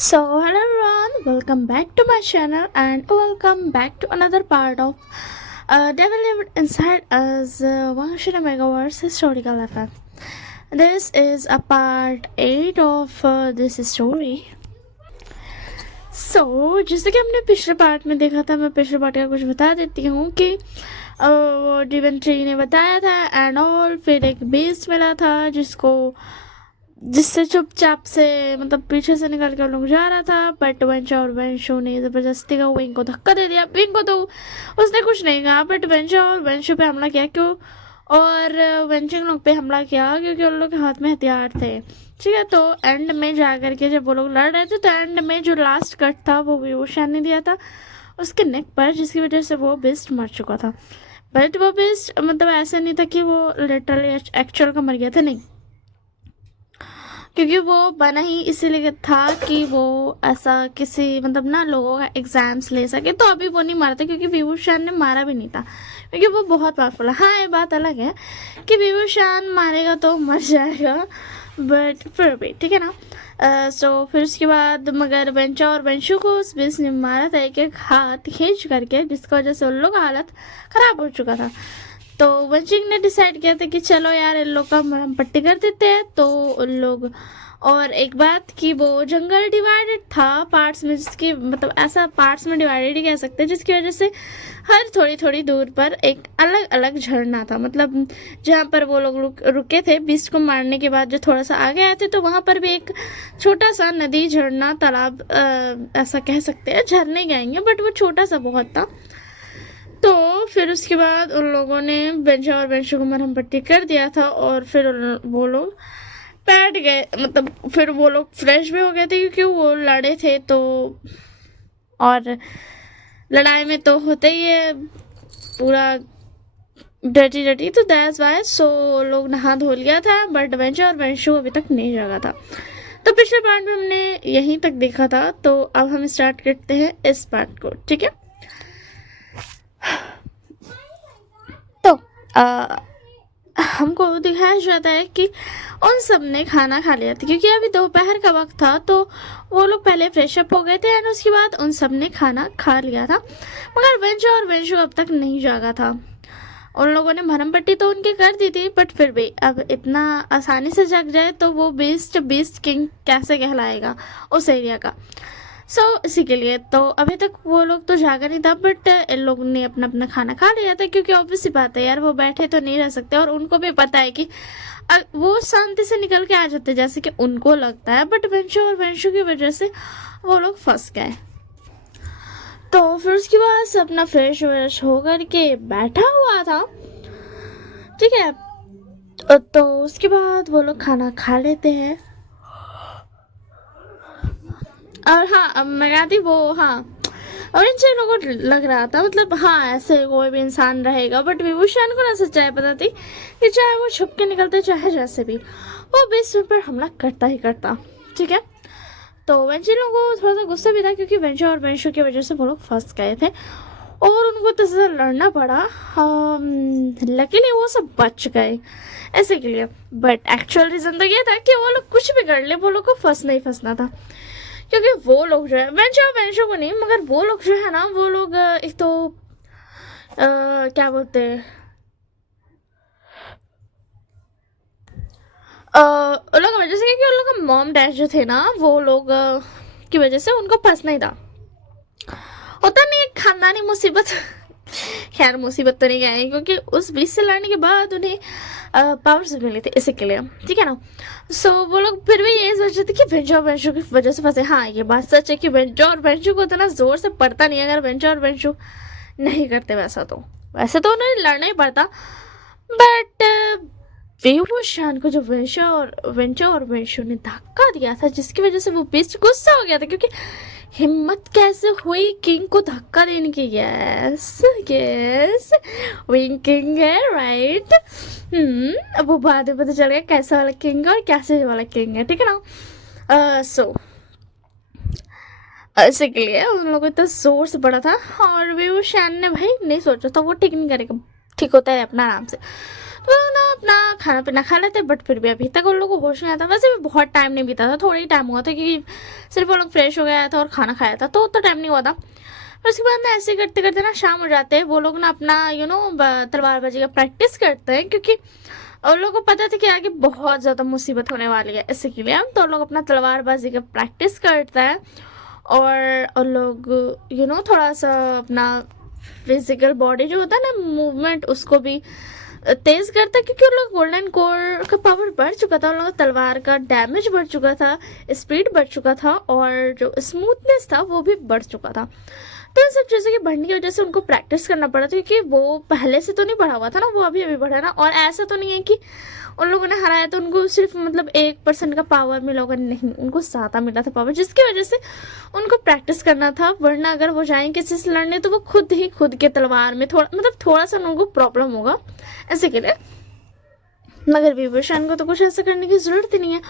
Hello everyone, welcome back to my channel and welcome back to another part of Devil Lived Inside Us 100 Megawatt Historical FM. This is a part 8 of this story. जैसे कि हमने पिछले part में देखा था, मैं पिछले part का कुछ बता देती हूँ कि वो डिवेंट्री ने बताया था एंड ऑल। फिर एक बीस्ट मिला था जिससे चुपचाप से मतलब पीछे से निकल कर लोग जा रहा था, बट वेंचा और वेंशो ने ज़बरदस्ती का विंग को धक्का दे दिया। विंग को तो उसने कुछ नहीं कहा, बट वेंचा और वेंशो पे हमला किया। क्यों? और वेंचिंग लोग पे हमला किया क्योंकि उन लोग के हाथ में हथियार थे। ठीक है, तो एंड में जा कर के जब वो लोग लड़ रहे थे तो एंड में जो लास्ट कट था वो विभूषण ने दिया था उसके नेक पर, जिसकी वजह से वो बिस्ट मर चुका था। बट वो बिस्ट मतलब ऐसा नहीं था कि वो लिटरली एक्चुअल का मर गया था, नहीं, क्योंकि वो बना ही इसीलिए था कि वो ऐसा किसी मतलब ना लोगों का एग्जाम्स ले सके। तो अभी वो नहीं मारा था क्योंकि विभूषण ने मारा भी नहीं था, क्योंकि वो बहुत पावरफुल है। हाँ, ये बात अलग है कि विभूषण मारेगा तो मर जाएगा, बट फिर भी ठीक है ना। फिर उसके बाद मगर वेंचा और वेंशु को उस बिस ने मारा था एक एक हाथ खींच करके, जिसकी वजह से उन लोग का हालत ख़राब हो चुका था। तो वंशिंग ने डिसाइड किया था कि चलो यार इन लोग का मरहम पट्टी कर देते हैं। तो उन लोग, और एक बात कि वो जंगल डिवाइडेड था पार्ट्स में, जिसकी मतलब ऐसा पार्ट्स में डिवाइडेड ही कह सकते हैं, जिसकी वजह से हर थोड़ी थोड़ी दूर पर एक अलग अलग झरना था। मतलब जहाँ पर वो लोग रुके थे बीस्ट को मारने के बाद, जो थोड़ा सा आगे आए थे तो वहाँ पर भी एक छोटा सा नदी, झरना, तालाब, ऐसा कह सकते हैं, झरने कहेंगे, बट वो छोटा सा बहुत था। तो फिर उसके बाद उन लोगों ने बेंचा और बेंशु को मरहम पट्टी कर दिया था और फिर वो लोग बैठ गए। मतलब फिर वो लोग फ्रेश भी हो गए थे क्योंकि वो लड़े थे, तो और लड़ाई में तो होते ही है पूरा डर्टी डर्टी, तो दैट्स वाई लोग नहा धो लिया था। बट बेंचा और बेंशु अभी तक नहीं जगा था। तो पिछले पार्ट में हमने यहीं तक देखा था, तो अब हम स्टार्ट करते हैं इस पार्ट को। ठीक है, तो हमको दिखाया जाता है कि उन सब ने खाना खा लिया था, क्योंकि अभी दोपहर का वक्त था। तो वो लोग पहले फ्रेश अप हो गए थे एंड उसके बाद उन सब ने खाना खा लिया था, मगर वेंचो और वेंशु अब तक नहीं जागा था। उन लोगों ने मरहम पट्टी तो उनकी कर दी थी, बट फिर भी अब इतना आसानी से जग जाए तो वो बीस्ट किंग कैसे कहलाएगा उस एरिया का। इसी के लिए तो अभी तक वो लोग तो जागा नहीं था, बट इन लोगों ने अपना अपना खाना खा लिया था, क्योंकि ऑब्वियस सी बात है यार, वो बैठे तो नहीं रह सकते और उनको भी पता है कि वो शांति से निकल के आ जाते जैसे कि उनको लगता है, बट वेंशु और वेंशु की वजह से वो लोग फंस गए। तो फिर उसके बाद अपना फ्रेश व्रेश होकर के बैठा हुआ था। ठीक है, तो उसके बाद वो लोग खाना खा लेते हैं। और हाँ, मगाती वो, हाँ, और इन चीज़ों को लग रहा था मतलब हाँ ऐसे कोई भी इंसान रहेगा, बट विभूषण को ना सच्चाई पता थी कि चाहे वो छुप के निकलते चाहे जैसे भी, वो बेस्ट पर हमला करता ही करता। ठीक है, तो वेंची लोगों को थोड़ा सा गुस्सा भी था क्योंकि वेंचा और वेंशु की वजह से वो लोग फंस गए थे और उनको तो ज़्यादा लड़ना पड़ा। लकीली वो सब बच गए ऐसे के लिए, बट एक्चुअल रीज़न तो ये था कि वो लोग कुछ भी कर ले, वो लोग को फंसना था, क्योंकि वो लोग जो है वेंशो को नहीं, मगर वो लोग जो है ना, वो लोग एक तो क्या बोलते हैं, उन लोग की वजह से, क्योंकि उन लोग का मॉम डैड जो थे ना, वो लोग की वजह से उनको फंसना ही था। होता नहीं एक खानदानी मुसीबत खैर मुसीबत तो नहीं गए, क्योंकि उस बीच से लड़ने के बाद उन्हें पावर्स मिली थी इसी के लिए। ठीक है ना, वो लोग फिर भी यही सोच रहे थे कि वेंचो और वेंशु की वजह से फंसे। हाँ, ये बात सच है कि वेंचो और वेंशु को इतना जोर से पड़ता नहीं, अगर वेंचो और वेंशु नहीं करते वैसे तो उन्हें लड़ना ही पड़ता, बट विभूषण को जो वेंचो और वेंशु ने धक्का दिया था, जिसकी वजह से वो बीच गुस्सा हो गया था, क्योंकि हिम्मत कैसे हुई किंग को धक्का देने की। यस यस, विंग किंग है, राइट। अब वो बाद में पता चल गया कैसा वाला किंग है और कैसे वाला किंग है। ठीक है ना, इसी के लिए उन लोगों को इतना जोर से पड़ा था और विभूषण ने भाई नहीं सोचा था वो ठीक नहीं करेगा, ठीक होता है अपना आराम से। तो वो ना अपना खाना पीना खा लेते, बट फिर भी अभी तक उन लोगों को होश नहीं आता। वैसे भी बहुत टाइम नहीं बीता था, थोड़ा ही टाइम हुआ था, क्योंकि सिर्फ वो लोग फ्रेश हो गया था और खाना खाया था, तो उतना टाइम नहीं हुआ था। फिर उसके बाद ना ऐसे करते करते ना शाम हो जाते हैं। वो लोग ना अपना तलवारबाजी का प्रैक्टिस करते हैं, क्योंकि उन लोगों को पता था कि आगे बहुत ज़्यादा मुसीबत होने वाली है, इसी के लिए हम तो लोग अपना तलवारबाजी का प्रैक्टिस करते हैं। और लोग थोड़ा सा अपना फिजिकल बॉडी जो होता है ना, मूवमेंट, उसको भी तेज करता है, क्योंकि उन लोग गोल्डन कोर का पावर बढ़ चुका था, उन लोगों का तलवार का डैमेज बढ़ चुका था, स्पीड बढ़ चुका था, और जो स्मूथनेस था वो भी बढ़ चुका था। तो इन सब चीज़ों की बढ़ने की वजह से उनको प्रैक्टिस करना पड़ा था, क्योंकि वो पहले से तो नहीं बढ़ा हुआ था ना, वो अभी अभी बढ़ा ना। और ऐसा तो नहीं है कि उन लोगों ने हराया तो उनको सिर्फ 1% का पावर मिला होगा, नहीं, उनको ज़्यादा मिला था पावर, जिसकी वजह से उनको प्रैक्टिस करना था। वरना अगर वो जाएं किसी से लड़ने तो वो खुद ही खुद के तलवार में थोड़ा सा उनको प्रॉब्लम होगा, ऐसे के लिए। मगर विभूषण को तो कुछ ऐसा करने की ज़रूरत ही नहीं है।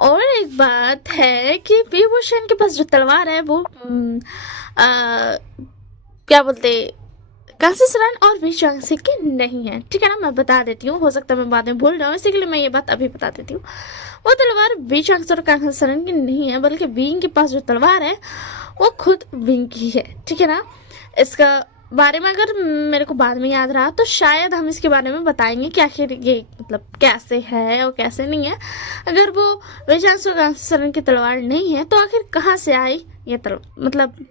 और एक बात है कि विभूषण के पास जो तलवार है वो क्या बोलते, कांसीसरन और विशांसी की नहीं है, ठीक है ना। मैं बता देती हूँ, हो सकता है मैं बाद में भूल जाऊँ, इसी के लिए मैं ये बात अभी बता देती हूँ। वो तलवार विशांसी और कांसीसरन की नहीं है, बल्कि विंग के पास जो तलवार है वो खुद विंग की है, ठीक है ना। इसका बारे में अगर मेरे को बाद में याद रहा तो शायद हम इसके बारे में बताएंगे कि आखिर ये कैसे है और कैसे नहीं है। अगर वो विशांसी और कांसीसरन की तलवार नहीं है तो आखिर कहाँ से आई ये तलवार।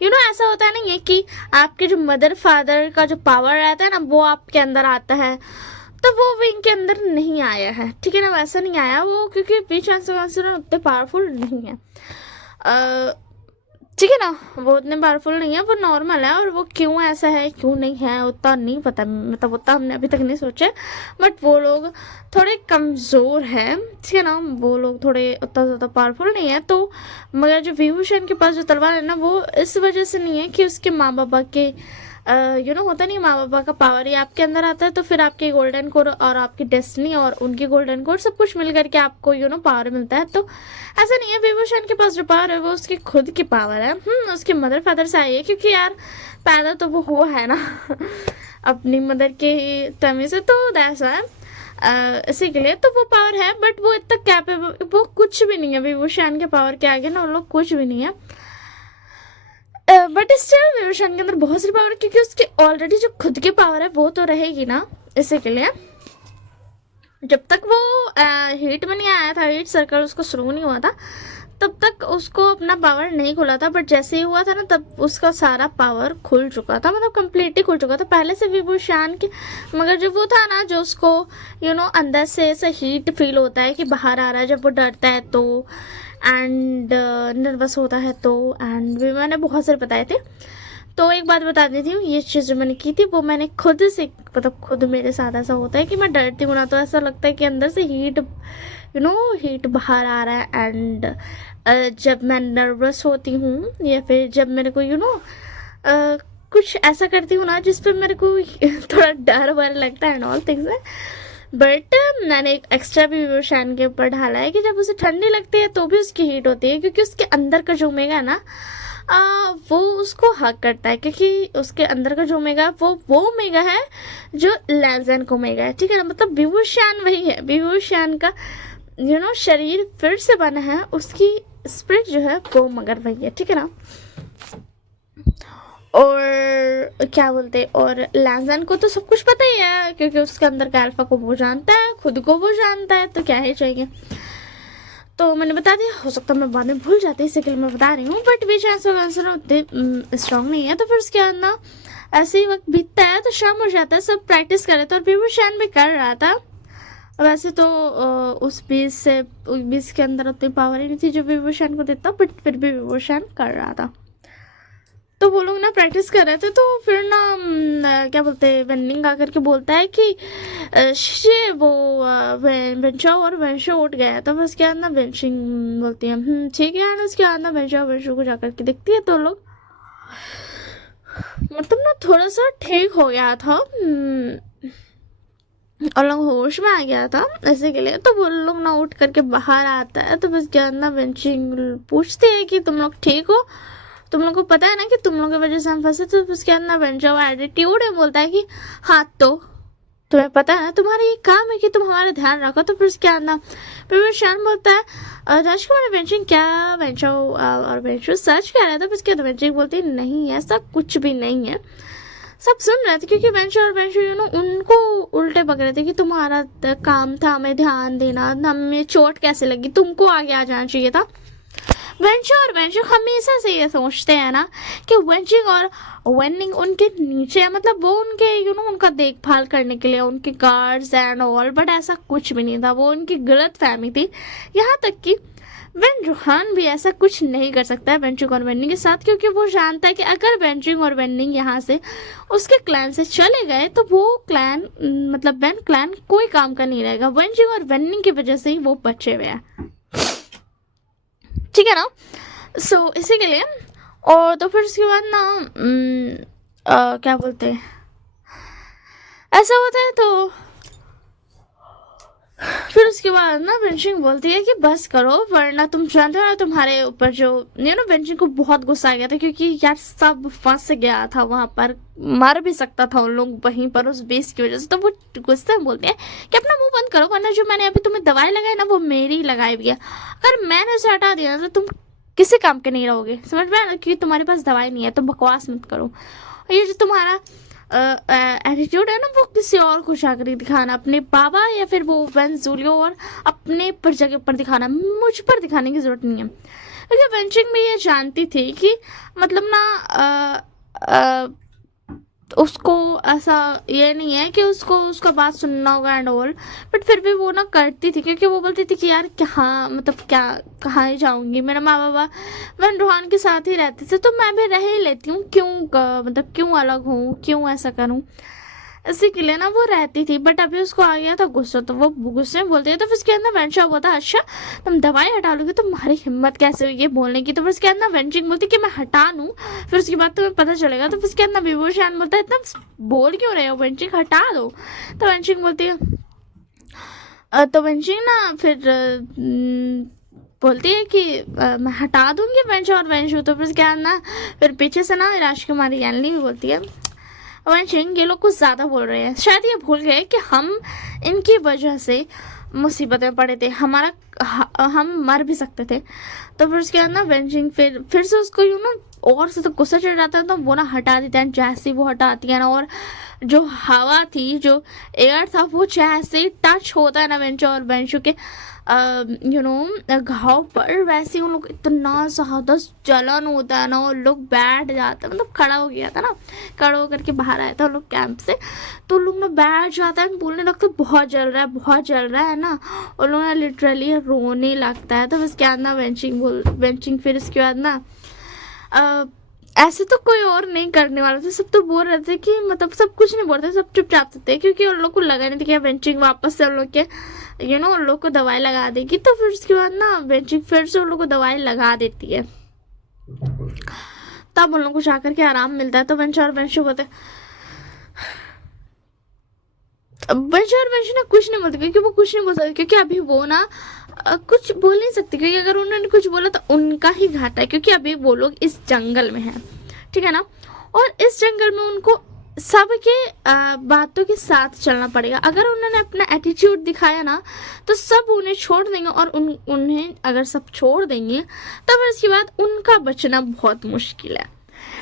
ऐसा होता नहीं है कि आपके जो मदर फादर का जो पावर रहता है ना वो आपके अंदर आता है, तो वो विंग के अंदर नहीं आया है, ठीक है ना। वैसा नहीं आया वो, क्योंकि विशांसी उतने पावरफुल नहीं है, ठीक है ना। वो उतने पावरफुल नहीं है, वो नॉर्मल है। और वो क्यों ऐसा है क्यों नहीं है उतना नहीं पता, उतना हमने अभी तक नहीं सोचा। बट वो लोग थोड़े कमज़ोर हैं, ठीक है ना। वो लोग थोड़े उतना ज़्यादा पावरफुल नहीं है। तो मगर जो विभूषण के पास जो तलवार है ना वो इस वजह से नहीं है कि उसके माँ बाबा के होता नहीं, माँ बाबा का पावर ही आपके अंदर आता है, तो फिर आपके गोल्डन कोर और आपकी डेस्टिनी और उनकी गोल्डन कोर सब कुछ मिल करके आपको पावर मिलता है। तो ऐसा नहीं है, विभूषण के पास जो पावर है वो उसकी खुद की पावर है, उसके मदर फादर से आई है, क्योंकि यार पैदा तो वो हुआ है ना अपनी मदर के टमी से, तो दैट्स व्हाई इसी के लिए तो वो पावर है। बट वो इतना कैपेबल, वो कुछ भी नहीं है विभूषण के पावर के आगे ना, वो लोग कुछ भी नहीं है। बट स्टिल विभूषण के अंदर बहुत सारी पावर है, क्योंकि उसकी ऑलरेडी जो खुद की पावर है वो तो रहेगी ना, इसी के लिए। जब तक वो हीट में नहीं आया था, हीट सर्कल उसको शुरू नहीं हुआ था, तब तक उसको अपना पावर नहीं खुला था। बट जैसे ही हुआ था ना तब उसका सारा पावर खुल चुका था, कम्प्लीटली खुल चुका था पहले से विभूषण के। मगर जब वो था ना, जो उसको अंदर से ऐसा हीट फील होता है कि बाहर आ रहा है, जब वो डरता है तो, एंड नर्वस होता है तो, एंड भी मैंने बहुत सारे बताए थे। तो एक बात बता देती हूँ, ये चीज़ जो मैंने की थी वो मैंने खुद से, खुद मेरे साथ ऐसा होता है कि मैं डरती हूँ ना, तो ऐसा लगता है कि अंदर से हीट हीट बाहर आ रहा है। एंड जब मैं नर्वस होती हूँ या फिर जब मेरे को कुछ ऐसा करती हूँ ना जिस पर मेरे को थोड़ा डर वर लगता है एंड ऑल थिंग्स है। बट मैंने एक एक्स्ट्रा भी विभूषण के ऊपर ढाला है कि जब उसे ठंडी लगती है तो भी उसकी हीट होती है, क्योंकि उसके अंदर का जो ओमेगा है ना वो उसको हक करता है, क्योंकि उसके अंदर का जो ओमेगा वो ओमेगा है जो लैंजन का ओमेगा है, ठीक है ना। विभूषण वही है, विभूषण का शरीर फिर से बना है, उसकी स्पिरिट जो है वो मगर वही है, ठीक है ना। और क्या बोलते, और लैंजन को तो सब कुछ पता ही है, क्योंकि उसके अंदर का अल्फा को वो जानता है, खुद को वो जानता है, तो क्या ही चाहिए। तो मैंने बता दिया, हो सकता है मैं बाद में भूल जाती, इसी के लिए मैं बता रही हूँ। बट भी चांस आंसर उतने स्ट्रॉन्ग नहीं है। तो फिर उसके बाद ना ऐसे ही वक्त बीतता है तो शाम हो जाता है, सब प्रैक्टिस कर रहे थे और विभूषण भी कर रहा था। वैसे तो उस बीस के अंदर उतनी पावर ही नहीं थी जो विभूषण को देता, बट फिर भी विभूषण कर रहा था। तो वो लोग ना प्रैक्टिस कर रहे थे, तो फिर ना क्या बोलते, वेनिंग आकर के बोलता है कि ये वो वेंशो और वेंशो उठ गया। तो उसके बाद ना वेंशिंग बोलती है ठीक है। उसके बाद ना वेंशो को जाकर के देखती है, तो लोग ना थोड़ा सा ठीक हो गया था और लोग होश में आ गया था, ऐसे के लिए। तो वो लोग ना उठ करके बाहर आता है, तो बस क्या ना वेंशिंग पूछती है कि तुम लोग ठीक हो, तुम लोग को पता है ना कि तुम लोग की वजह से हम फंसे। तो उसके अंदर वेंचर एटीट्यूड है, बोलता है कि हाँ तो तुम्हें पता है ना, तुम्हारा ये काम है कि तुम हमारा ध्यान रखो। तो फिर उसके बाद ना फिर शान बोलता है राजकुमार ने बेंचिंग क्या बेंचो और बेंचो सच कह रहा था। फिर उसके बाद बेंचिंग बोलती है नहीं ऐसा कुछ भी नहीं है। सब सुन रहे थे क्योंकि बेंचो और बेंचो उनको उल्टे पक रहे थे कि तुम्हारा काम था हमें ध्यान देना, हमें चोट कैसे लगी, तुमको आगे आ जाना चाहिए था। वेंचो और वेंचो हमेशा से ये सोचते हैं ना कि वेंचिंग और वेनिंग उनके नीचे है, मतलब वो उनके उनका देखभाल करने के लिए उनके गार्ड्स एंड ऑल, बट ऐसा कुछ भी नहीं था, वो उनकी गलत फहमी थी। यहाँ तक कि वेन रूहान भी ऐसा कुछ नहीं कर सकता है वेंचिंग और वेनिंग के साथ, क्योंकि वो जानता है कि अगर वेंचिंग और वेनिंग यहाँ से उसके क्लैन से चले गए तो वो क्लैन मतलब वेन क्लैन कोई काम का नहीं रहेगा। वेंचिंग और वेनिंग की वजह से ही वो बचे हुए हैं, ठीक है ना। सो इसी के लिए और तो फिर उसके बाद ना क्या बोलते हैं, ऐसा होता है तो फिर उसके बाद ना बेंचिंग बोलती है कि बस करो, वरना तुम जानते हो ना तुम्हारे ऊपर जो बेंचिंग को बहुत गुस्सा आ गया था, क्योंकि यार सब फंस गया था वहां पर, मर भी सकता था उन लोग वहीं पर उस बेस की वजह से। तो वो गुस्से में बोलते हैं कि अपना मुंह बंद करो, वरना जो मैंने अभी तुम्हें दवाई लगाई ना वो मेरी लगाई हुई है, अगर मैंने उसे हटा दिया तो तुम किसी काम के नहीं रहोगे, समझ में आया ना, क्योंकि तुम्हारे पास दवाई नहीं है, तो बकवास मत करो। और ये जो तुम्हारा एटीट्यूड है ना वो किसी और को जाकर दिखाना, अपने बाबा या फिर वो वेंजुलियो और अपने पर जगह पर दिखाना, मुझ पर दिखाने की जरूरत नहीं है। क्योंकि वेंचिंग भी ये जानती थी कि मतलब ना उसको ऐसा ये नहीं है कि उसको उसका बात सुनना होगा एंड ऑल, बट फिर भी वो ना करती थी, क्योंकि वो बोलती थी कि यार कहाँ मतलब क्या कहाँ ही जाऊंगी, मेरा माँ बाबा मैं रूहान के साथ ही रहते थे तो मैं भी रह ही लेती हूँ, क्यों मतलब क्यों अलग हूँ, क्यों ऐसा करूँ, इसी के लिए ना वो रहती थी। बट अभी उसको आ गया था गुस्सा, तो वो गुस्से में बोलती है। तो फिर उसके अंदर वेंचा हुआ था अच्छा तुम दवाई हटा लोगे, तो तुम्हारी हिम्मत कैसे हुई ये बोलने की। तो फिर उसके अंदर वेंचिंग बोलती कि मैं हटा लूँ, फिर उसके बाद तुम्हें पता चलेगा। तो फिर उसके अंदर विभूषण बोलता है इतना बोल क्यों रहे हो वेंचिंग, हटा दो। तो वेंचिंग बोलती है तो वेंचिंग ना फिर बोलती है कि मैं हटा दूंगी वेंच और वेंचू। तो फिर उसके बाद ना फिर पीछे से ना राजकुमारी यानी भी बोलती है वेंचिंग ये लोग कुछ ज़्यादा बोल रहे हैं, शायद ये भूल गए कि हम इनकी वजह से मुसीबत में पड़े थे, हम मर भी सकते थे। तो फिर उसके बाद ना वेंचिंग फिर से उसको और से तो गुस्सा चढ़ जाता है, तो वो ना हटा देते हैं। जैसे वो हटाती है ना, और जो हवा थी जो एयर था वो जैसे टच होता है ना वेंचो और वेंचो के घाव पर, वैसे उन लोग इतना ज़्यादा जलन होता है ना, और लोग बैठ जाते हैं, मतलब खड़ा हो गया था ना, खड़ा होकर के बाहर आया था उन लोग कैंप से, तो लोग ना बैठ जाता है, बोलने लगता है बहुत जल रहा है बहुत जल रहा है ना, और लोग ना लिटरली रोने लगता है। तो उसके बाद ना वेंचिंग फिर इसके बाद ना ऐसे तो कोई और नहीं करने वाला था, सब तो बोल रहे थे कि मतलब सब कुछ नहीं बोल रहे, सब चुपचाप थे, क्योंकि उन लोग को लगा नहीं था कि वेंचिंग वापस से उन लोग के उन लोग को दवाई लगा देगी। तो फिर उसके बाद ना वेंचिंग फिर से उन लोग को दवाई लगा देती है, तब उन लोग को जाकर के आराम मिलता है। तो वेंचो और वेंचो बोलते ना कुछ नहीं बोलते, क्योंकि वो कुछ नहीं बोल सकते, क्योंकि अभी वो ना कुछ बोल नहीं सकते, क्योंकि अगर उन्होंने कुछ बोला तो उनका ही घाटा है, क्योंकि अभी वो लोग इस जंगल में हैं, ठीक है ना, और इस जंगल में उनको सबके बातों के साथ चलना पड़ेगा। अगर उन्होंने अपना एटीट्यूड दिखाया ना तो सब उन्हें छोड़ देंगे, और उन्हें अगर सब छोड़ देंगे तब इसके बाद उनका बचना बहुत मुश्किल है।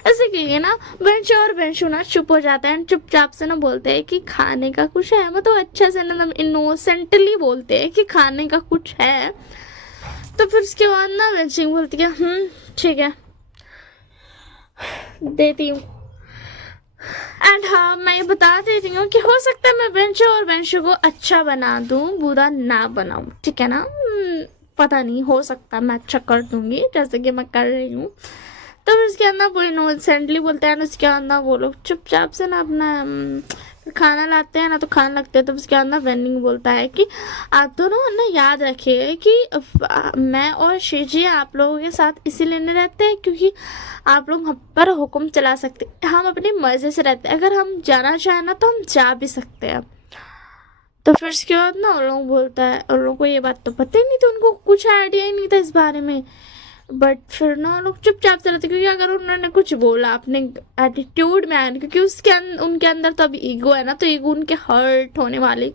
इसी के लिए ना बेंचो और बेंचू ना चुप हो जाते हैं, चुपचाप से ना बोलते हैं कि खाने का कुछ है, मतलब अच्छा से ना इनोसेंटली बोलते हैं कि खाने का कुछ है। तो फिर उसके बाद ना बेंचिंग बोलती है ठीक है देती हूँ। एंड हाँ मैं ये बता देती हूँ कि हो सकता है मैं बेंचो और बेंचो को अच्छा बना दूँ, बुरा ना बनाऊँ, ठीक है ना, पता नहीं, हो सकता है मैं अच्छा कर दूंगी जैसे कि मैं कर रही हूँ। तो फिर उसके अंदर वो इनोसेंटली बोलते हैं, उसके अंदर वो लोग चुपचाप से ना अपना खाना लाते हैं ना, तो खाना लगते हैं। तो उसके अंदर वेनिंग बोलता है कि आप दोनों ना याद रखिए कि मैं और शिजी आप लोगों के साथ इसीलिए नहीं रहते हैं क्योंकि आप लोग हम पर हुक्म चला सकते, हम अपनी मर्जी से रहते हैं, अगर हम जाना चाहें ना तो हम जा भी सकते हैं। तो फिर उसके बाद ना उन लोग बोलता है, उन लोगों को ये बात तो पता ही नहीं थी, उनको कुछ आइडिया ही नहीं था इस बारे में। बट फिर ना वो लोग चुपचाप से रहते, क्योंकि अगर उन्होंने कुछ बोला अपने एटीट्यूड में आने, क्योंकि उनके अंदर तो अभी ईगो है ना, तो ईगो उनके हर्ट होने वाली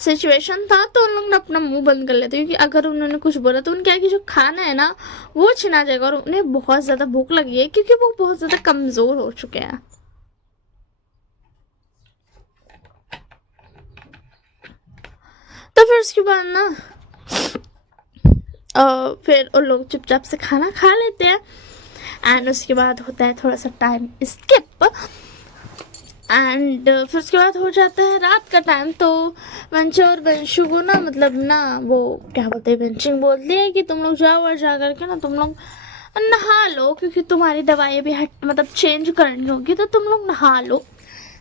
सिचुएशन था, तो उन लोग ने अपना मुंह बंद कर लेते, क्योंकि अगर उन्होंने कुछ बोला तो उनके आगे जो खाना है ना वो छिना जाएगा, और उन्हें बहुत ज़्यादा भूख लगी है क्योंकि वो बहुत ज़्यादा कमज़ोर हो चुके हैं। तो फिर उसके बाद ना फिर उन लोग चुपचाप से खाना खा लेते हैं, एंड उसके बाद होता है थोड़ा सा टाइम स्किप, एंड फिर उसके बाद हो जाता है रात का टाइम। तो वंशु और वंशु को ना मतलब ना वो क्या बोलते हैं, वेंचिंग बोलती है कि तुम लोग जाओ और जा करके ना तुम लोग नहा लो, क्योंकि तुम्हारी दवाई भी मतलब चेंज करनी होगी, तो तुम लोग नहा लो,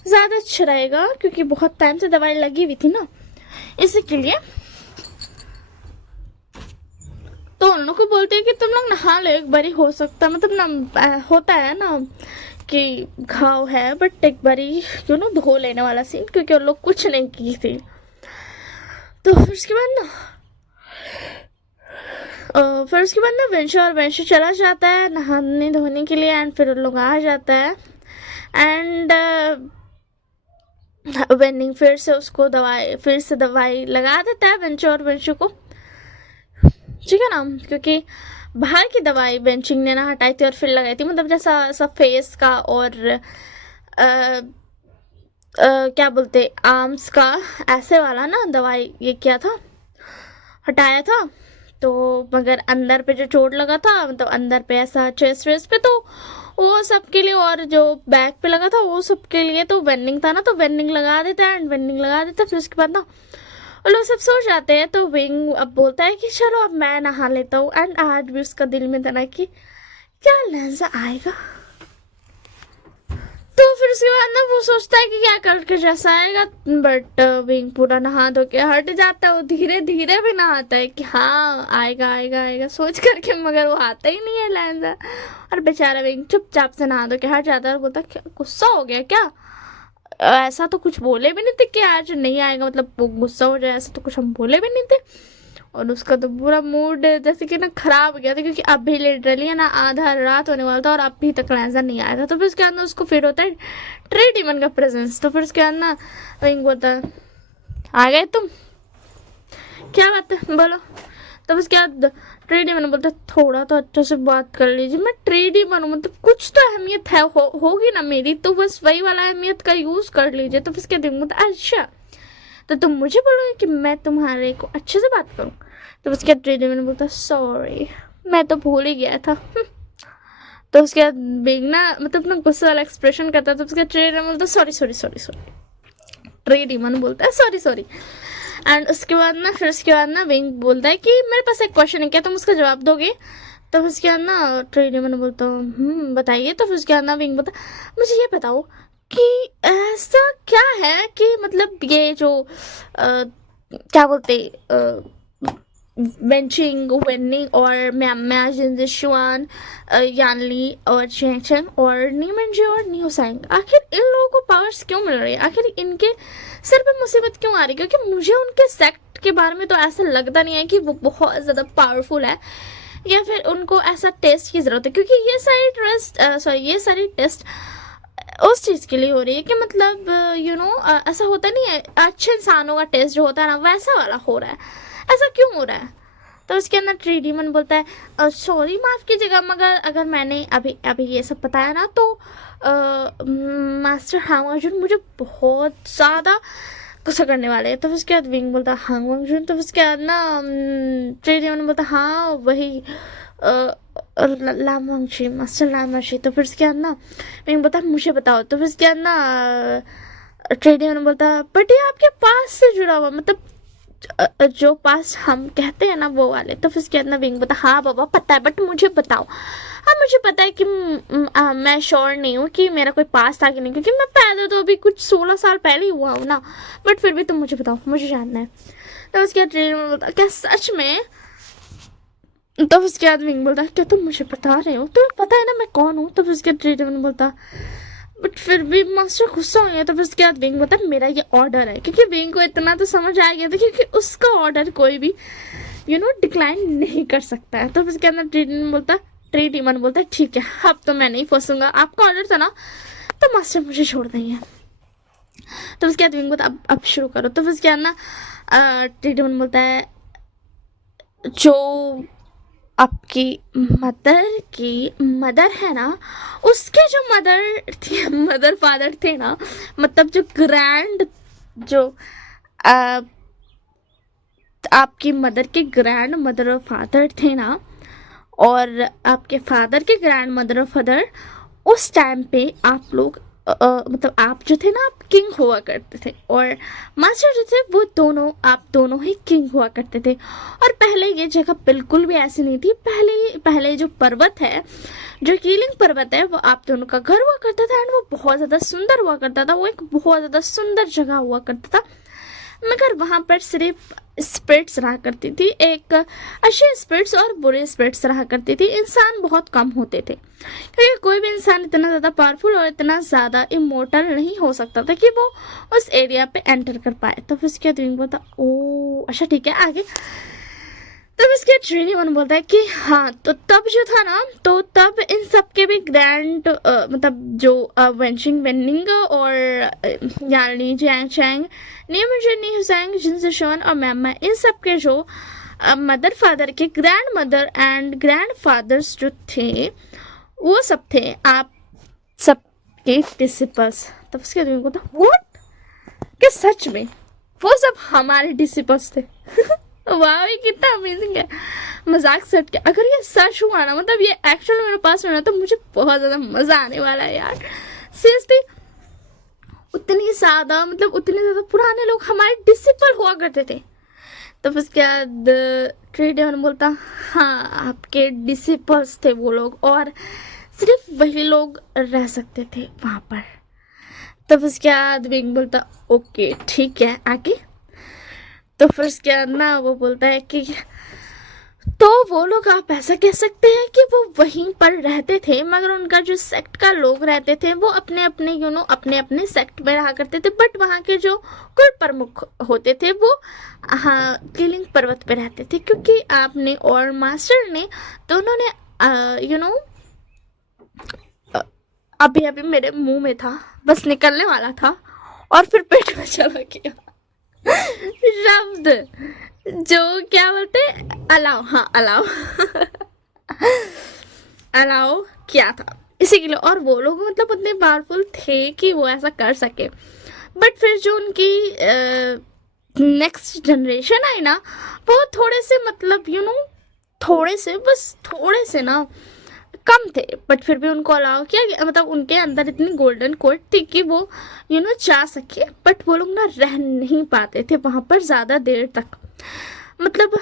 ज़्यादा अच्छा रहेगा, क्योंकि बहुत टाइम से दवाई लगी हुई थी ना, इसी के लिए। तो उन लोग को बोलते हैं कि तुम लोग नहा लो एक बारी, हो सकता मतलब ना होता है ना कि घाव है, बट एक बारी धो लेने वाला सीन, क्योंकि उन लोग कुछ नहीं की थी। तो फिर उसके बाद ना वंशु और वंशु चला जाता है नहाने धोने के लिए, एंड फिर उन लोग आ जाता है, एंड वेनिंग फिर से दवाई लगा देता है वंशु और वंशु को, ठीक है ना, क्योंकि बाहर की दवाई बेंचिंग ने ना हटाई थी और फिर लगाई थी, मतलब जैसा सब फेस का और क्या बोलते आर्म्स का ऐसे वाला ना दवाई ये किया था, हटाया था। तो मगर अंदर पे जो चोट लगा था, मतलब अंदर पे ऐसा चेस्ट वेस्ट पे, तो वो सब के लिए, और जो बैक पे लगा था वो सब के लिए तो वेनिंग था ना, तो वेनिंग लगा देता है, एंड वेनिंग लगा देता है। फिर उसके बाद ना वो लोग सब सो जाते हैं, तो विंग अब बोलता है कि चलो अब मैं नहा लेता हूँ, एंड आज भी उसका दिल में था ना कि क्या लहजा आएगा। तो फिर उसके बाद ना वो सोचता है कि क्या करके जैसा आएगा, बट विंग पूरा नहा धो के हट जाता है, वो धीरे धीरे भी नहाता है कि हाँ आएगा आएगा आएगा सोच करके, मगर वो आता ही नहीं है लहजा, और बेचारा विंग चुपचाप से नहा धो के हट जाता है और बोलता क्या गुस्सा हो गया क्या, ऐसा तो कुछ बोले भी नहीं थे कि आज नहीं आएगा, मतलब वो गुस्सा हो जाए ऐसा तो कुछ हम बोले भी नहीं थे। और उसका तो पूरा मूड जैसे कि ना खराब हो गया था, क्योंकि अभी लिटरली है ना आधा रात होने वाला था और अभी तक लहजा नहीं आया था। तो फिर उसके अंदर उसको फिर होता है ट्रे डीमन का प्रेजेंस। तो फिर उसके अंदर ना विंग बोलता है आ गए तुम, क्या बात है बोलो। तब उसके बाद ट्रे डीमन बोलता है थोड़ा तो अच्छे से बात कर लीजिए, मैं ट्रे डीमन हूँ, मतलब कुछ तो अहमियत है होगी ना मेरी, तो बस वही वाला अहमियत का यूज़ कर लीजिए। तो फिर उसके बाद बोलता अच्छा तो तुम मुझे बोलोगे कि मैं तुम्हारे को अच्छे से बात करूँ। तो उसके बाद ट्रे डीमन बोलता सॉरी मैं तो भूल ही गया था। तो उसके बाद बिग ना मतलब ना गुस्से वाला एक्सप्रेशन करता है। तो उसके ट्रे डीमन बोलता sorry sorry sorry sorry, tray demon बोलता है सॉरी सॉरी। एंड उसके बाद ना फिर उसके बाद ना विंग बोलता है कि मेरे पास एक क्वेश्चन है, क्या तुम उसका जवाब दोगे। तो फिर उसके बाद ना ट्रे डीमन बोलता हूँ बताइए। तो फिर उसके बाद ना विंग बोलता मुझे ये बताओ कि ऐसा क्या है कि मतलब ये जो क्या बोलते वेंचिंग वेनिंग और म्यामा जिनजिशुआन यानली और चेंगचेंग और नीमंजे और न्यूसांग, आखिर इन लोगों को पावर्स क्यों मिल रही है, आखिर इनके सर पे मुसीबत क्यों आ रही है। क्योंकि मुझे उनके सेक्ट के बारे में तो ऐसा लगता नहीं है कि वो बहुत ज़्यादा पावरफुल है या फिर उनको ऐसा टेस्ट की ज़रूरत है। क्योंकि ये सारी टेस्ट उस चीज़ के लिए हो रही है कि मतलब ऐसा होता नहीं है अच्छे इंसानों का टेस्ट जो होता है ना वैसा वाला हो रहा है, ऐसा क्यों हो रहा है। तो उसके अंदर ट्रे डीमन बोलता है सॉरी माफ़ कीजिएगा, मगर अगर मैंने अभी ये सब बताया ना तो मास्टर हांग वांगजुन मुझे बहुत ज़्यादा गुस्सा करने वाले हैं। तो उसके बाद विंग बोलता हांग वांगजुन। तो उसके बाद ना ट्रे डीमन बोलता हाँ वही लामवांगशी मास्टर लामवांगशी। तो फिर उसके बाद ना विंग बोलता मुझे बताओ। तो फिर उसके बाद ना ट्रे डीमन बोलता बट ये आपके पास से जुड़ा हुआ, मतलब जो पास हम कहते हैं ना वो वाले। तो फिर उसके बाद ना विंग बोलता हाँ बाबा पता है बट मुझे बताओ। हाँ मुझे पता है कि मैं श्योर नहीं हूँ कि मेरा कोई पास था कि नहीं, क्योंकि मैं पैदा तो अभी कुछ 16 साल पहले ही हुआ हूँ ना, बट फिर भी तुम मुझे बताओ, मुझे जानना है। तो उसके बाद ट्रे डीमन बोलता क्या सच में। तो उसके बाद विंग बोलता क्या तुम मुझे बता रहे हो, तुम्हें पता है ना मैं कौन हूँ। तो फिर उसके बाद ट्रे डीमन बोलता बट फिर भी मास्टर गुस्सा हो गया। तो फिर उसके बाद विंग बोलता मेरा ये ऑर्डर है, क्योंकि विंग को इतना तो समझ आ गया था क्योंकि उसका ऑर्डर कोई भी डिक्लाइन नहीं कर सकता है। तो उसके अंदर ट्री डीमन बोलता है ठीक है, अब तो मैं नहीं फंसूंगा, आपका ऑर्डर था ना, तो मास्टर मुझे छोड़ देंगे। तो उसके बाद विंग बोलता अब शुरू करो। तो उसके बाद ना ट्री डीमन बोलता है जो आपकी मदर है ना, उसके जो मदर फादर थे ना, मतलब जो ग्रैंड जो आपकी मदर के ग्रैंड मदर और फादर थे ना, और आपके फादर के ग्रैंड मदर और फादर, उस टाइम पे आप लोग मतलब आप जो थे ना, आप किंग हुआ करते थे, और मास्टर जो थे वो आप दोनों ही किंग हुआ करते थे। और पहले ये जगह बिल्कुल भी ऐसी नहीं थी। पहले जो पर्वत है, जो कीलिंग पर्वत है, वो आप दोनों का घर हुआ करता था, एंड वो बहुत ज़्यादा सुंदर हुआ करता था। वो एक बहुत ज़्यादा सुंदर जगह हुआ करता था, मगर वहाँ पर सिर्फ स्पिरिट्स रहा करती थी। एक अच्छे स्पिरिट्स और बुरे स्पिरिट्स रहा करती थी। इंसान बहुत कम होते थे, क्योंकि कोई भी इंसान इतना ज़्यादा पावरफुल और इतना ज़्यादा इमोर्टल नहीं हो सकता था कि वो उस एरिया पे एंटर कर पाए। तो फिर उसके बाद वो था ओ अच्छा ठीक है आगे। तब इसके ट्रेनी वन बोलता है कि हाँ, तो तब जो था ना, तो तब इन सब के भी ग्रैंड मतलब जो वेंशिंग वेनिंग और यानी जैंग चैंग, नीमजनी हुसैन, जिनसेशन और मैमा, इन सब के जो मदर फादर के grandmother and grandfathers जो थे, वो सब थे आप सबके डिसिपल्स। तब उसके बाद बोलता व्हाट, कि सच में वो सब हमारे डिसिपल्स थे। वाह, ये कितना अमेजिंग है। मजाक सेट के अगर ये सच हुआ ना, मतलब ये एक्चुअल मेरे पास होना, तो मुझे बहुत ज़्यादा मज़ा आने वाला है यार। सीरियसली उतनी ज़्यादा पुराने लोग हमारे डिसिपल हुआ करते थे। तो उसके बाद ट्रेडर बोलता हाँ, आपके डिसिपल्स थे वो लोग, और सिर्फ वही लोग रह सकते थे वहाँ पर। तब उसके बाद विंग बोलता ओके ठीक है आगे। तो फिर उसके बाद ना वो बोलता है कि तो वो लोग, आप ऐसा कह सकते हैं कि वो वहीं पर रहते थे, मगर उनका जो सेक्ट का लोग रहते थे वो अपने अपने अपने अपने सेक्ट में रहा करते थे, बट वहाँ के जो कुल प्रमुख होते थे वो हाँ किलिंग पर्वत पे रहते थे, क्योंकि आपने और मास्टर ने दोनों ने अभी अभी मेरे मुंह में था, बस निकलने वाला था और फिर पेट में चला गया। शब्द जो क्या बोलते अलाउ, हाँ अलाउ अलाउ किया था इसी के लिए। और वो लोग मतलब उतने पावरफुल थे कि वो ऐसा कर सके, बट फिर जो उनकी नेक्स्ट जनरेशन आई ना, वो थोड़े से मतलब थोड़े से ना कम थे, बट फिर भी उनको अलाउ किया गया। मतलब उनके अंदर इतनी गोल्डन कोड थी कि वो जा सके, बट वो लोग ना रह नहीं पाते थे वहाँ पर ज़्यादा देर तक। मतलब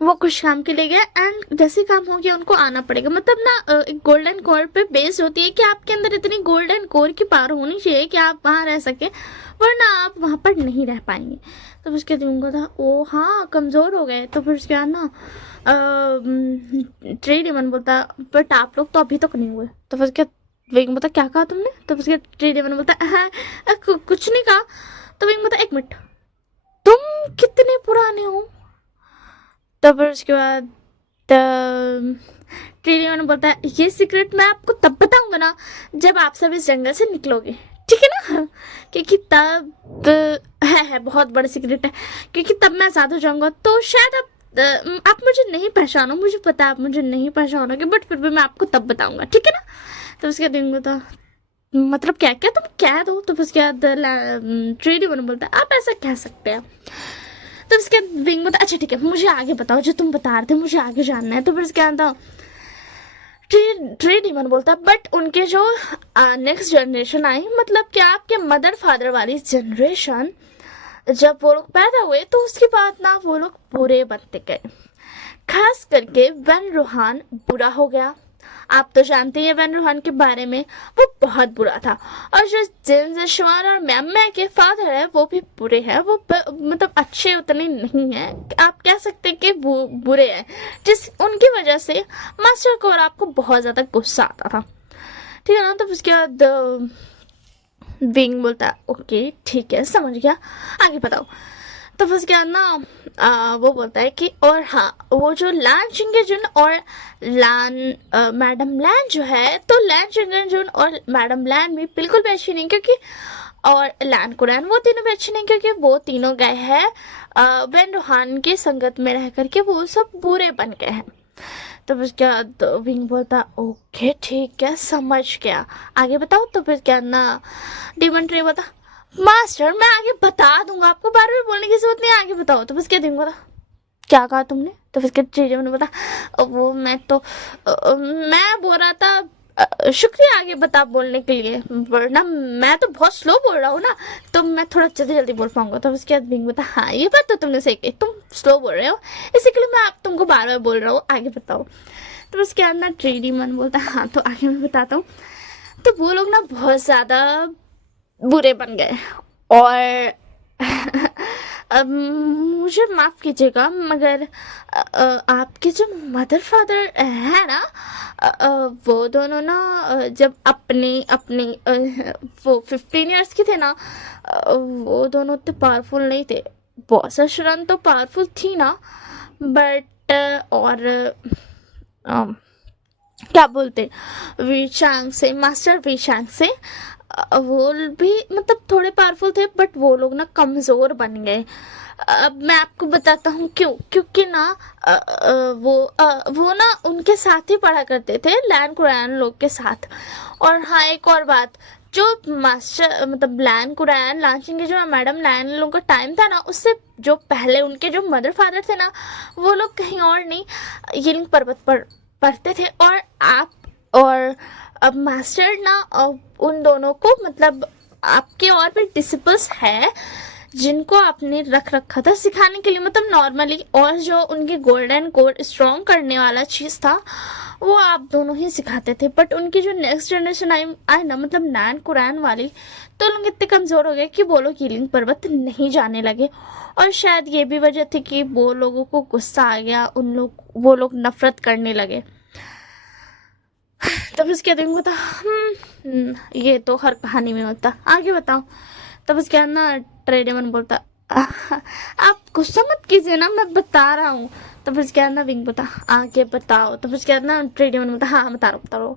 वो कुछ काम के लिए गए, एंड जैसे काम हो गया उनको आना पड़ेगा। मतलब ना एक गोल्डन कोर पे बेस्ड होती है कि आपके अंदर इतनी गोल्डन कोर की पावर होनी चाहिए कि आप वहाँ रह सके, वरना आप वहाँ पर नहीं रह पाएंगे। तो उसके दिन को था ओ हाँ कमज़ोर हो गए। तो फिर उसके बाद ना ट्रेड मन बोलता बट आप लोग तो अभी तक नहीं हुए। तो फिर उसके विंग बोलता क्या कहा तुमने? तो फिर उसके ट्रेड मन बोलता हाँ कुछ नहीं कहा। तो विंग बोलता एक मिनट, तुम कितने पुराने हो? तो फिर उसके बाद ट्रेड मन बोलता है ये सीक्रेट मैं आपको तब बताऊंगा ना जब आप सब इस जंगल से निकलोगे, ठीक है ना? क्योंकि तब है बहुत बड़ा सीक्रेट है, क्योंकि तब मैं आज़ाद हो जाऊंगा। तो शायद आप मुझे नहीं पहचानो, मुझे पता है आप मुझे नहीं पहचानोगे, बट फिर भी मैं आपको तब बताऊंगा, ठीक है ना? तो उसके दिन था मतलब क्या क्या तुम कह दो। तो उसके बाद ट्रेडी वन बोलता है आप ऐसा कह सकते हैं। तो उसके बाद विंग बोलता अच्छा ठीक है मुझे आगे बताओ जो तुम बता रहे थे, मुझे आगे जानना है। तो फिर उसके बाद ट्रेड मन बोलता बट उनके जो नेक्स्ट जनरेशन आई, मतलब क्या आपके मदर फादर वाली जनरेशन, जब वो लोग पैदा हुए तो उसके बाद ना वो लोग बुरे बनते गए। खास करके वेन रूहान बुरा हो गया। आप तो जानते हैं वेन रूहान के बारे में, वो बहुत बुरा था। और जो जिनशवान और मैम के फादर है वो भी बुरे हैं, वो मतलब अच्छे उतने नहीं हैं, आप कह सकते हैं कि बुरे हैं, जिस उनकी वजह से मास्टर को और आपको बहुत ज़्यादा गुस्सा आता था, ठीक है ना? तो उसके बाद विंग बोलता ओके ठीक है समझ गया, आगे बताओ। तो बस क्या ना वो बोलता है कि और हाँ वो जो लान चिंगेजुन और मैडम लैन जो है, तो लैन चिंगेजुन और मैडम लैन भी बिल्कुल भी अच्छी नहीं, क्योंकि और लैन कुरैन वो तीनों भी अच्छे नहीं, क्योंकि वो तीनों गए हैं वेन रूहान की संगत में रह करके वो सब बुरे बन गए हैं। तो फिर क्या, तो विंग बोलता ओके ठीक है समझ गया, आगे बताओ। तो फिर क्या ना डीमन ट्री बता मास्टर मैं आगे बता दूंगा, आपको बार बार बोलने की जरूरत नहीं, आगे बताओ। तो फिर क्या दिन बोला क्या कहा तुमने? तो फिर क्या चीजें मैंने बता वो मैं तो मैं बोल रहा था शुक्रिया आगे बता बोलने के लिए, वरना मैं तो बहुत स्लो बोल रहा हूँ ना, तो मैं थोड़ा जल्दी जल्दी बोल पाऊंगा। तो उसके बाद बिंग बता हाँ ये बात तो तुमने सही कही, तुम स्लो बोल रहे हो, इसी के लिए मैं आप तुमको बार बार बोल रहा हूँ, आगे बताओ। तो उसके बाद ना ट्रेडी मन बोलता हाँ तो आगे मैं बताता हूँ। तो वो लोग ना बहुत ज़्यादा बुरे बन गए, और अब मुझे माफ़ कीजिएगा मगर आपके जो मदर फादर है ना वो दोनों ना जब अपने अपने वो 15 इयर्स के थे ना वो दोनों उतने पावरफुल नहीं थे। बॉस अशरन तो पावरफुल थी ना, बट और क्या बोलते वीचांग से, मास्टर वीचांग से वो भी मतलब थोड़े पावरफुल थे, बट वो लोग ना कमज़ोर बन गए। अब मैं आपको बताता हूँ क्यों, क्योंकि ना वो ना उनके साथ ही पढ़ा करते थे लैन कुरैन लोग के साथ। और हाँ एक और बात, जो मास्टर मतलब लैन कुरैन लांचिंग के जो मैडम लैन लोगों का टाइम था ना, उससे जो पहले उनके जो मदर फादर थे ना वो लोग कहीं और नहीं यिलिंग पर्वत पर पढ़ते थे। और आप और अब मास्टर ना उन दोनों को मतलब आपके और भी डिसिपल्स है जिनको आपने रख रखा था सिखाने के लिए, मतलब नॉर्मली, और जो उनके गोल्डन कोड स्ट्रॉन्ग करने वाला चीज़ था वो आप दोनों ही सिखाते थे। बट उनकी जो नेक्स्ट जनरेशन आई ना मतलब नैन कुरैन वाली, तो लोग इतने कमज़ोर हो गए कि वो लोग हीलिंग पर्वत नहीं जाने लगे। और शायद ये भी वजह थी कि वो लोगों को गुस्सा आ गया, वो लोग नफरत करने लगे। तब उसके दिन बता ये तो हर कहानी में होता, आगे बताओ। तब उसके बाद ना ट्रेडेमन बोलता आप गुस्सा मत कीजिए ना मैं बता रहा हूँ। तब उसके बाद ना विंग बोलता आगे बताओ। तब उसके बाद ना ट्रेडेमन बोलता हाँ बता रहा हूँ।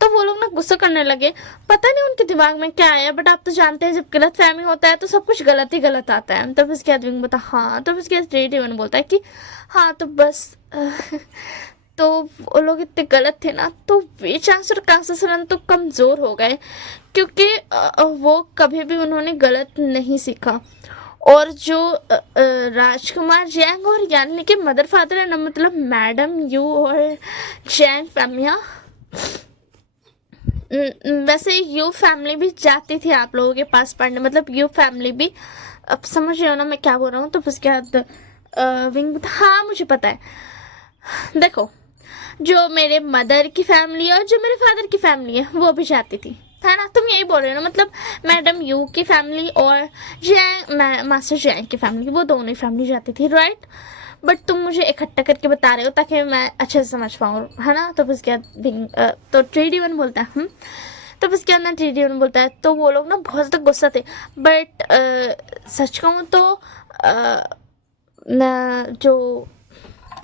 तो वो लोग ना गुस्सा करने लगे, पता नहीं उनके दिमाग में क्या आया, बट आप तो जानते हैं जब गलत फहमी होता है तो सब कुछ गलत ही गलत आता है। तब उसके बाद विंग बोलता हाँ। तब उसके बाद ट्रेडेमन बोलता है कि हाँ तो बस तो वो लोग इतने गलत थे ना, तो वे चांस और कांसासरन तो कमज़ोर हो गए, क्योंकि वो कभी भी उन्होंने गलत नहीं सीखा। और जो राजकुमार जैंग और यानी कि मदर फादर है ना मतलब मैडम यू और जैंग फैमिया, वैसे यू फैमिली भी जाती थी आप लोगों के पास पढ़ने, मतलब यू फैमिली भी, अब समझ रहे हो ना मैं क्या बोल रहा हूँ। तो उसके बाद विंग हाँ मुझे पता है, देखो जो मेरे मदर की फैमिली है और जो मेरे फादर की फैमिली है वो भी जाती थी, है ना, तुम यही बोल रहे हो ना, मतलब मैडम यू की फैमिली और मास्टर जैंग की फैमिली, वो दोनों ही फैमिली जाती थी, राइट। बट तुम मुझे इकट्ठा करके बता रहे हो ताकि मैं अच्छे से समझ पाऊँ, है ना। तो उसके बाद तो 3D1 बोलता है तो उसके अंदर 3D1 बोलता है तो वो लोग ना बहुत ज़्यादा गुस्सा थे, बट सच कहूँ तो जो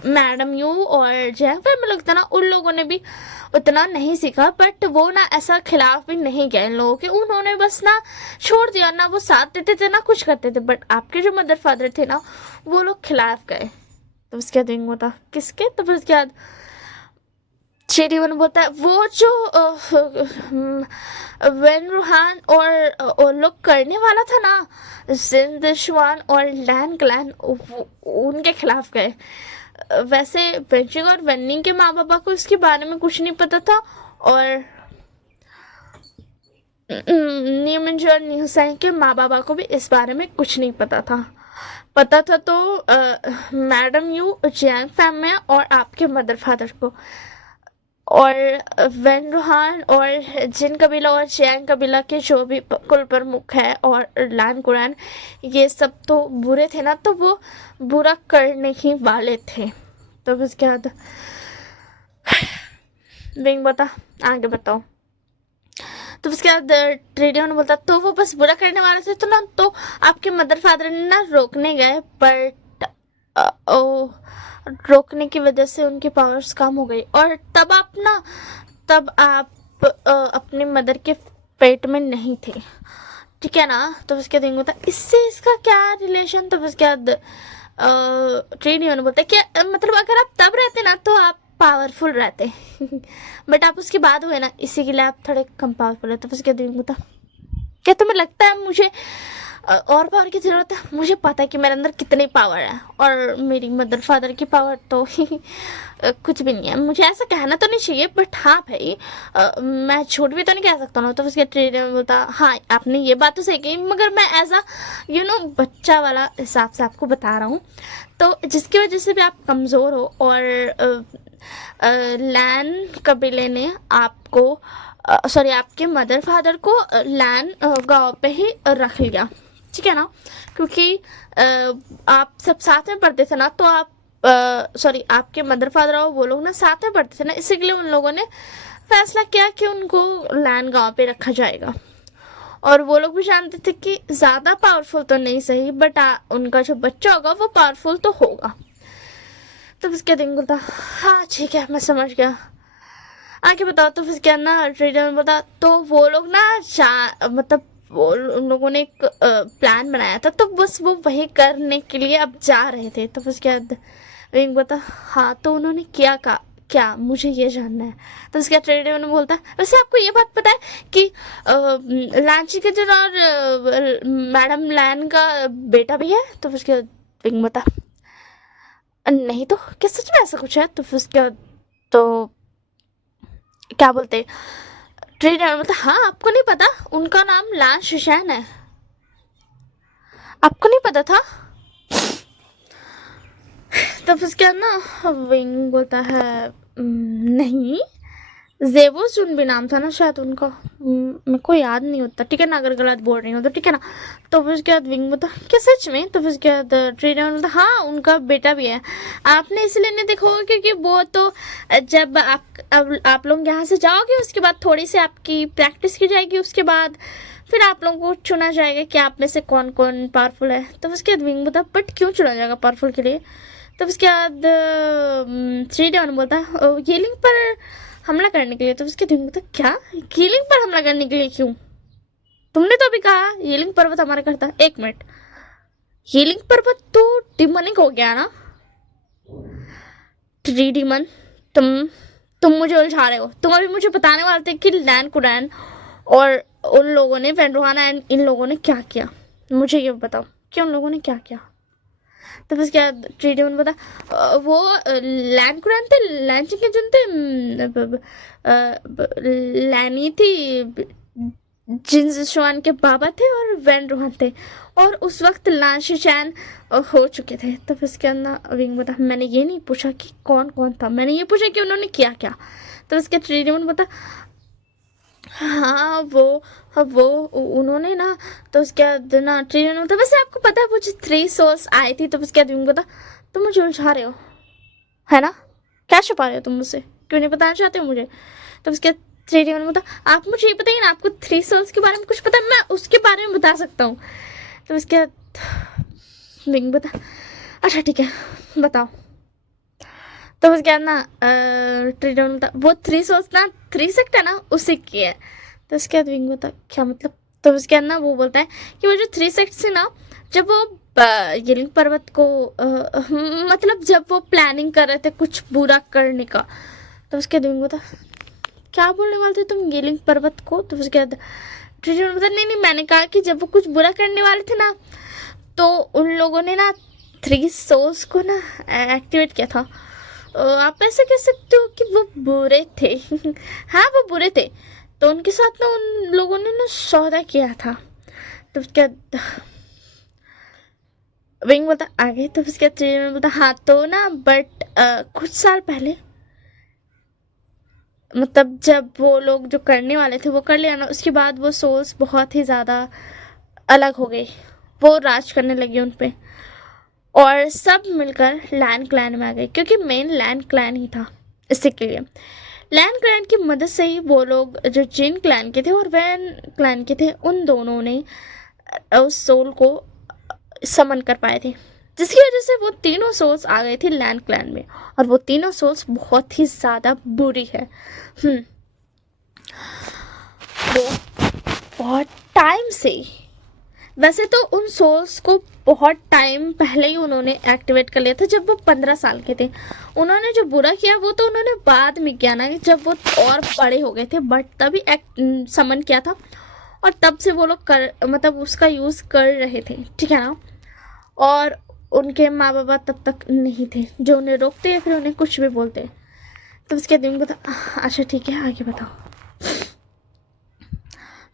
मैडम यू और जैंग फैमिली लोग थे ना उन लोगों ने भी उतना नहीं सीखा, बट वो ना ऐसा खिलाफ भी नहीं गए इन लोगों के, उन्होंने बस ना छोड़ दिया ना, वो साथ देते थे ना कुछ करते थे। बट आपके जो मदर फादर थे ना वो लोग खिलाफ गए। तो उसके बाद विंग होता किसके, तो फिर उसके बाद शेरीवन बोलता है वो जो वेन रूहान और लोग करने वाला था ना जिंदशवान और लैन क्लैन, उनके खिलाफ गए। वैसे बेंचिंग और वेन्निंग के माँ बाबा को इसके बारे में कुछ नहीं पता था, और नीमंजो और न्यूसाइन के माँ बाबा को भी इस बारे में कुछ नहीं पता था। पता था तो मैडम यू जैंग फैमिली और आपके मदर फादर को, और वेन रूहान और जिन कबीला और जैंग कबीला के जो भी कुल प्रमुख है और लैन कुरैन, ये सब तो बुरे थे ना, तो वो बुरा करने ही वाले थे। तो उसके बाद विंग बता आगे बताओ। तो उसके बाद ट्रेडियन बोलता तो वो बस बुरा करने वाले थे तो ना, तो आपके मदर फादर ने ना रोकने गए, बट ओ रोकने की वजह से उनकी पावर्स कम हो गई, और तब आप अपने मदर के पेट में नहीं थे, ठीक है ना। तो उसके बाद होता इससे इसका क्या रिलेशन। तो उसके बाद ट्रेडियन बोलता है कि मतलब अगर आप तब रहते ना तो आप पावरफुल रहते बट आप उसके बाद हुए ना, इसी के लिए आप थोड़े कम पावरफुल है। तो उसके बाद होता क्या तुम्हें लगता है मुझे और पावर की जरूरत है? मुझे पता है कि मेरे अंदर कितनी पावर है, और मेरी मदर फादर की पावर तो कुछ भी नहीं है। मुझे ऐसा कहना तो नहीं चाहिए, बट हाँ भाई मैं झूठ भी तो नहीं कह सकता ना। तो उसके ट्रेडर बोलता हाँ आपने ये बात तो सही कही, मगर मैं एज अ बच्चा वाला हिसाब से आपको बता रहा हूँ, तो जिसकी वजह से भी आप कमज़ोर हो, और लैन कबीले ने आपको सॉरी आपके मदर फादर को लैन गांव पे ही रख लिया, ठीक है ना, क्योंकि आप सब साथ में पढ़ते थे ना, तो आप सॉरी आपके मदर फादर और वो लोग ना साथ में पढ़ते थे ना, इसीलिए उन लोगों ने फैसला किया कि उनको लैन गांव पे रखा जाएगा। और वो लोग भी जानते थे कि ज़्यादा पावरफुल तो नहीं सही, बट उनका जो बच्चा होगा वो पावरफुल तो होगा। तो उसके दिन बोलता हाँ ठीक है मैं समझ गया, आगे बताओ। तो फिर क्या ना ट्रेडर में बता, तो वो लोग ना मतलब वो उन लोगों ने एक प्लान बनाया था, तो बस वो वही करने के लिए अब जा रहे थे। तो उसके बाद रिंग बता हाँ तो उन्होंने क्या मुझे ये जानना है। तो उसके बाद ट्रेडर ने बोलता वैसे आपको ये बात पता है कि लांची के जो और मैडम लैन का बेटा भी है। तो उसके बाद रिंग बता नहीं तो क्या सच में ऐसा कुछ है। तो फिर उसके बाद तो क्या बोलते ट्रेडर मतलब हाँ आपको नहीं पता, उनका नाम लान शुशैन है, आपको नहीं पता था। तब उसके बाद ना विंग बोलता है नहीं जेबोसुन भी नाम था ना शायद उनका, मेरे को याद नहीं होता, ठीक है ना, अगर गलत बोल रही हूँ तो ठीक है ना। तो फिर उसके बाद विंग बोलता क्या सच में। तो फिर उसके बाद ट्रेनर बोलता हाँ उनका बेटा भी है, आपने इसलिए नहीं देखा होगा क्योंकि वो तो जब आप लोग यहाँ से जाओगे उसके बाद थोड़ी सी आपकी प्रैक्टिस की जाएगी, उसके बाद फिर आप लोगों को चुना जाएगा कि आप में से कौन कौन पावरफुल है। तो उसके बाद विंग बोलता बट क्यों चुना जाएगा पावरफुल के लिए। तब उसके बाद श्रीडेवन बोलता येलिंग पर हमला करने के लिए। तो उसके दिन बोलता क्या येलिंग पर हमला करने के लिए क्यों, तुमने तो अभी कहा येलिंग पर्वत हमारा घर था। एक मिनट, येलिंग पर्वत तो डिमोनिक हो गया ना, ट्री डिमन, तुम मुझे उलझा रहे हो। तुम अभी मुझे बताने वाले थे कि लैन कुरैन और उन लोगों ने वेंड्रोहाना एंड इन लोगों ने क्या किया, मुझे ये बताओ कि उन लोगों ने क्या किया। तो बस क्या ट्रीडियन बता वो लैन कुरैन थे, लैन चिकन जुन थे, लैनी थी जिनजुआन के बाबा थे और वैन रोहन थे, और उस वक्त लांशीचैन हो चुके थे। तो फिर उसके अंदर विंग बता मैंने ये नहीं पूछा कि कौन कौन था, मैंने ये पूछा कि उन्होंने किया क्या। तो उसके ट्रीडियन बता हाँ वो उन्होंने ना, तो उसके बाद ना ट्रेनर होता वैसे आपको पता है वो जो 3 सोल्स आई थी। तो उसके बाद विंग बता तुम मुझे उलझा रहे हो है ना, क्या छुपा रहे हो तुम मुझसे, क्यों नहीं बताना चाहते हो मुझे। तो उसके बाद ट्रेनर बता आप मुझे ये बताइए ना, आपको 3 सोल्स के बारे में कुछ पता है, मैं उसके बारे में बता सकता हूँ। तो उसके बाद विंग बता अच्छा ठीक है बताओ। तो उसके बाद ना ट्रेनर बता वो 3 सोल्स ना 3 सेक्ट है ना उसे की है। तो उसके बाद विंग बता क्या मतलब। तो उसके बाद ना वो बोलता है कि वो जो 3 सेक्ट्स है ना, जब वो येलिंग पर्वत को मतलब जब वो प्लानिंग कर रहे थे कुछ बुरा करने का। तो उसके बाद विंग बता क्या बोलने वाले थे तुम येलिंग पर्वत को। तो उसके बाद ट्रेजर बता नहीं मैंने कहा कि जब वो कुछ बुरा करने वाले थे ना, तो उन लोगों ने ना 3 सोल्स को ना एक्टिवेट किया था। आप ऐसे कह सकते हो कि वो बुरे थे हाँ वो बुरे थे, तो उनके साथ ना उन लोगों ने ना सौदा किया था। तो उसके बाद विंग बोलता आगे। तो उसके बाद ट्रेनर बोलता हाँ तो ना बट कुछ साल पहले मतलब जब वो लोग जो करने वाले थे वो कर लिया ना, उसके बाद वो सोल्स बहुत ही ज़्यादा अलग हो गई, वो राज करने लगी उन पे, और सब मिलकर लैन क्लैन में आ गए, क्योंकि मेन लैन क्लैन ही था इसी के लिए। लैन क्लैन की मदद से ही वो लोग जो जिन क्लैन के थे और वैन क्लैन के थे, उन दोनों ने उस सोल को समन कर पाए थे, जिसकी वजह से वो तीनों सोल्स आ गए थे लैन क्लैन में। और वो तीनों सोल्स बहुत ही ज़्यादा बुरी है। वो बहुत टाइम से, वैसे तो उन सोल्स को बहुत टाइम पहले ही उन्होंने एक्टिवेट कर लिया था, जब वो 15 साल के थे। उन्होंने जो बुरा किया वो तो उन्होंने बाद में किया ना, जब वो और बड़े हो गए थे, बट तभी समन किया था और तब से वो लोग कर मतलब उसका यूज़ कर रहे थे, ठीक है ना। और उनके माँ बाबा तब तक नहीं थे जो उन्हें रोकते या फिर उन्हें कुछ भी बोलते। तो उसके दिन बता, अच्छा ठीक है आगे बताओ।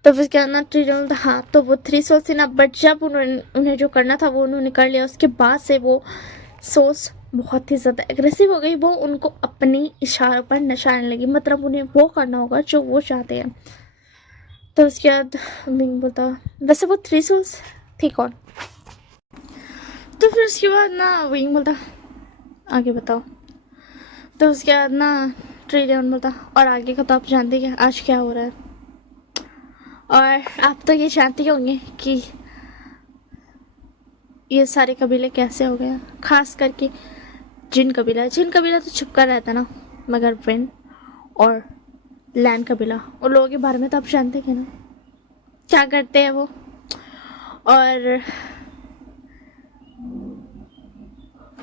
तो फिर क्या ना ट्रिडल था, हाँ तो वो 3 सोल्स थी ना, बट जब उन्हें जो करना था वो उन्होंने कर लिया। उसके बाद से वो सोल्स बहुत ही ज़्यादा एग्रेसिव हो गई। वो उनको अपनी इशारों पर निशाने लगी, मतलब उन्हें वो करना होगा जो वो चाहते हैं। तो उसके बाद मिंग बोलता, वैसे वो 3 सोल्स थी कौन? तो फिर उसके बाद ना विंग बोलता, आगे बताओ। तो उसके बाद ना ट्रिडल बोलता, और आगे का तो आप जानते हैं आज क्या हो रहा है। और आप तो ये जानते होंगे कि ये सारे कबीले कैसे हो गए, खास करके जिन कबीला तो छुपकर रहता ना, मगर वेन और लैन कबीला उन लोगों के बारे में तो आप जानते हैं ना, क्या करते हैं वो। और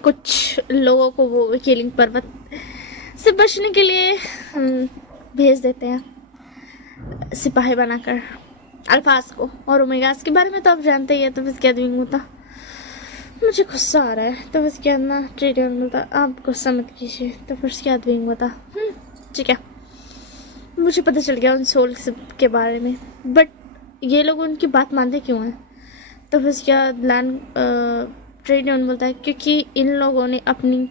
कुछ लोगों को वो कीलिंग पर्वत से बचने के लिए भेज देते हैं सिपाही बनाकर अल्फाज को। और ओमेगास के बारे में तो आप जानते ही है। तो इसके बाद होता, मुझे गुस्सा आ रहा है। तो इसके बाद ना ट्रेडियन बोलता, आप गुस्सा मत कीजिए। तो फिर उसके बाद विंग होता, ठीक है मुझे पता चल गया उन सोल के बारे में, बट ये लोग उनकी बात मानते क्यों हैं? तो फिर उसके बाद लैन ट्रेडियन बोलता है, क्योंकि इन लोगों ने अपनी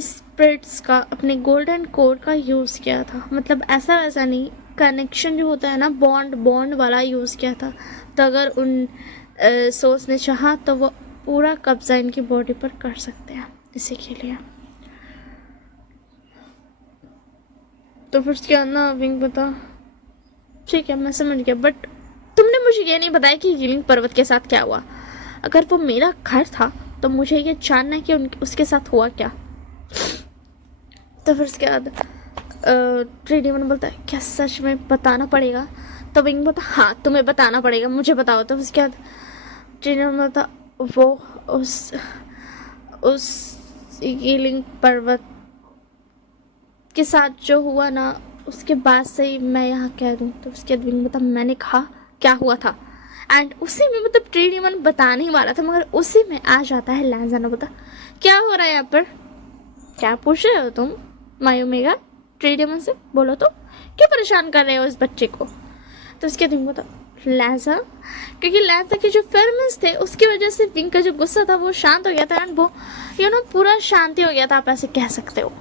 स्पिरिट्स का, अपने गोल्डन कोड का यूज़ किया था। मतलब ऐसा वैसा नहीं, कनेक्शन जो होता है ना, बॉन्ड वाला यूज़ किया था। तो अगर उन सोल्स ने चाहा तो वो पूरा कब्जा इनकी बॉडी पर कर सकते हैं, इसी के लिए। तो फिर क्या ना विंग बता, ठीक है मैं समझ गया, बट तुमने मुझे ये नहीं बताया कि हीलिंग पर्वत के साथ क्या हुआ। अगर वो मेरा घर था तो मुझे ये जानना है कि उसके साथ हुआ क्या। तो फिर उसके बाद ट्रेडियन बोलता है, क्या सच में बताना पड़ेगा? तो विंग बोलता, हाँ तुम्हें बताना पड़ेगा, मुझे बताओ। तो उसके बाद ट्रेडियन बोलता, वो उस हीलिंग पर्वत के साथ जो हुआ ना, उसके बाद से ही मैं यहाँ कह दूँ। तो उसके बाद विंग बोलता, मैंने कहा क्या हुआ था। एंड उसी में मतलब ट्रेडियन बताने ही वाला था, मगर उसी में आ जाता है लैंजा ने। बोलता, क्या हो रहा है यहाँ पर? क्या पूछ रहे हो तुम माय ओमेगा? ट्रेडियन से बोलो तो, क्यों परेशान कर रहे हो इस बच्चे को? तो उसके दिन बोलता, लैंजा, क्योंकि लैंजा के जो फेरोमोन्स थे उसकी वजह से विंग का जो गुस्सा था वो शांत हो गया था। एंड वो पूरा शांति हो गया था, आप ऐसे कह सकते हो।